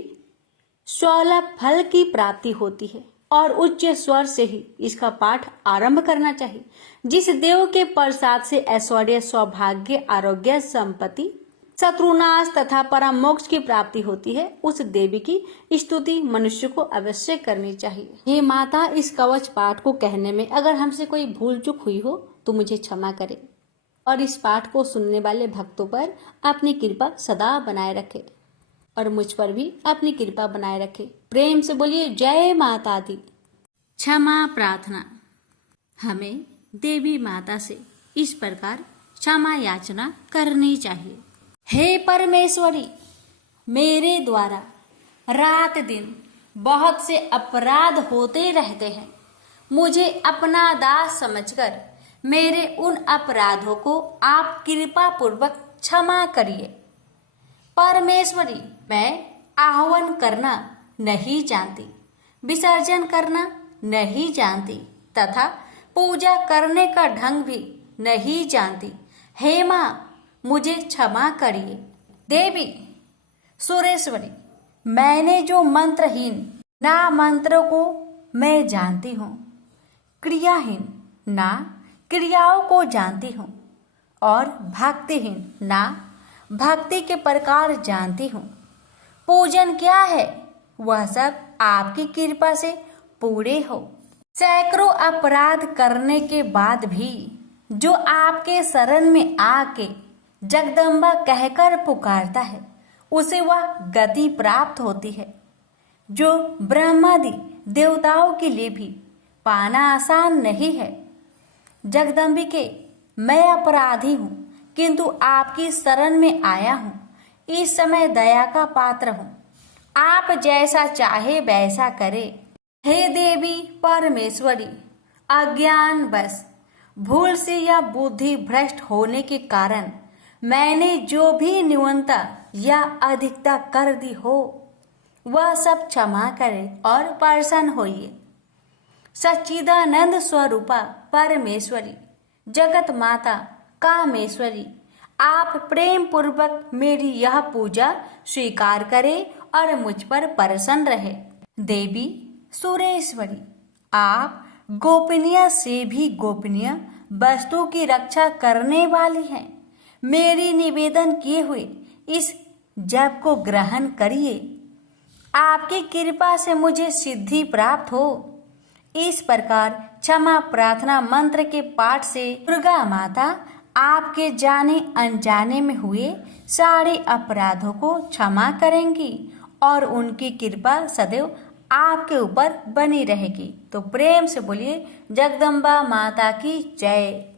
स्वलभ फल की प्राप्ति होती है और उच्च स्वर से ही इसका पाठ आरंभ करना चाहिए। जिस देव के प्रसाद से ऐश्वर्य, सौभाग्य, आरोग्य, संपत्ति, शत्रुनाश तथा परम मोक्ष की प्राप्ति होती है, उस देवी की स्तुति मनुष्य को अवश्य करनी चाहिए। हे माता, इस कवच पाठ को कहने में अगर हमसे कोई भूल चूक हुई हो तो मुझे क्षमा करें और इस पाठ को सुनने वाले भक्तों पर अपनी कृपा सदा बनाए रखे और मुझ पर भी अपनी कृपा बनाए रखे। प्रेम से बोलिए जय माता दी। क्षमा प्रार्थना। हमें देवी माता से इस प्रकार क्षमा याचना करनी चाहिए। हे परमेश्वरी, मेरे द्वारा रात दिन बहुत से अपराध होते रहते हैं। मुझे अपना दास समझकर मेरे उन अपराधों को आप कृपा पूर्वक क्षमा करिए। परमेश्वरी, मैं आह्वान करना नहीं जानती, विसर्जन करना नहीं जानती तथा पूजा करने का ढंग भी नहीं जानती। हे माँ, मुझे क्षमा करिए। देवी सुरेश्वरी, मैंने जो मंत्रहीन ना मंत्रों को मैं जानती हूँ, क्रियाहीन ना क्रियाओं को जानती हूँ और भक्तिहीन ना भक्ति के प्रकार जानती हूँ। पूजन क्या है वह सब आपकी कृपा से पूरे हो। सैकड़ों अपराध करने के बाद भी जो आपके शरण में आके जगदम्बा कहकर पुकारता है उसे वह गति प्राप्त होती है जो ब्रह्मादि देवताओं के लिए भी पाना आसान नहीं है। जगदम्बिके, मैं अपराधी हूँ किंतु आपकी शरण में आया हूँ। इस समय दया का पात्र हूँ। आप जैसा चाहे वैसा करे। हे देवी परमेश्वरी, अज्ञान बस भूल से या बुद्धि भ्रष्ट होने के कारण मैंने जो भी न्यूनता या अधिकता कर दी हो वह सब क्षमा करे और प्रसन्न होइए। सच्चिदानंद स्वरूपा परमेश्वरी, जगत माता कामेश्वरी, आप प्रेम पूर्वक मेरी यह पूजा स्वीकार करें और मुझ पर प्रसन्न रहे। देवी सुरेश्वरी, आप गोपनीय से भी गोपनीय वस्तु की रक्षा करने वाली हैं। मेरी निवेदन किए हुए इस जप को ग्रहण करिए। आपकी कृपा से मुझे सिद्धि प्राप्त हो। इस प्रकार क्षमा प्रार्थना मंत्र के पाठ से दुर्गा माता आपके जाने अनजाने में हुए सारे अपराधों को क्षमा करेंगी और उनकी कृपा सदैव आपके ऊपर बनी रहेगी। तो प्रेम से बोलिए जगदम्बा माता की जय।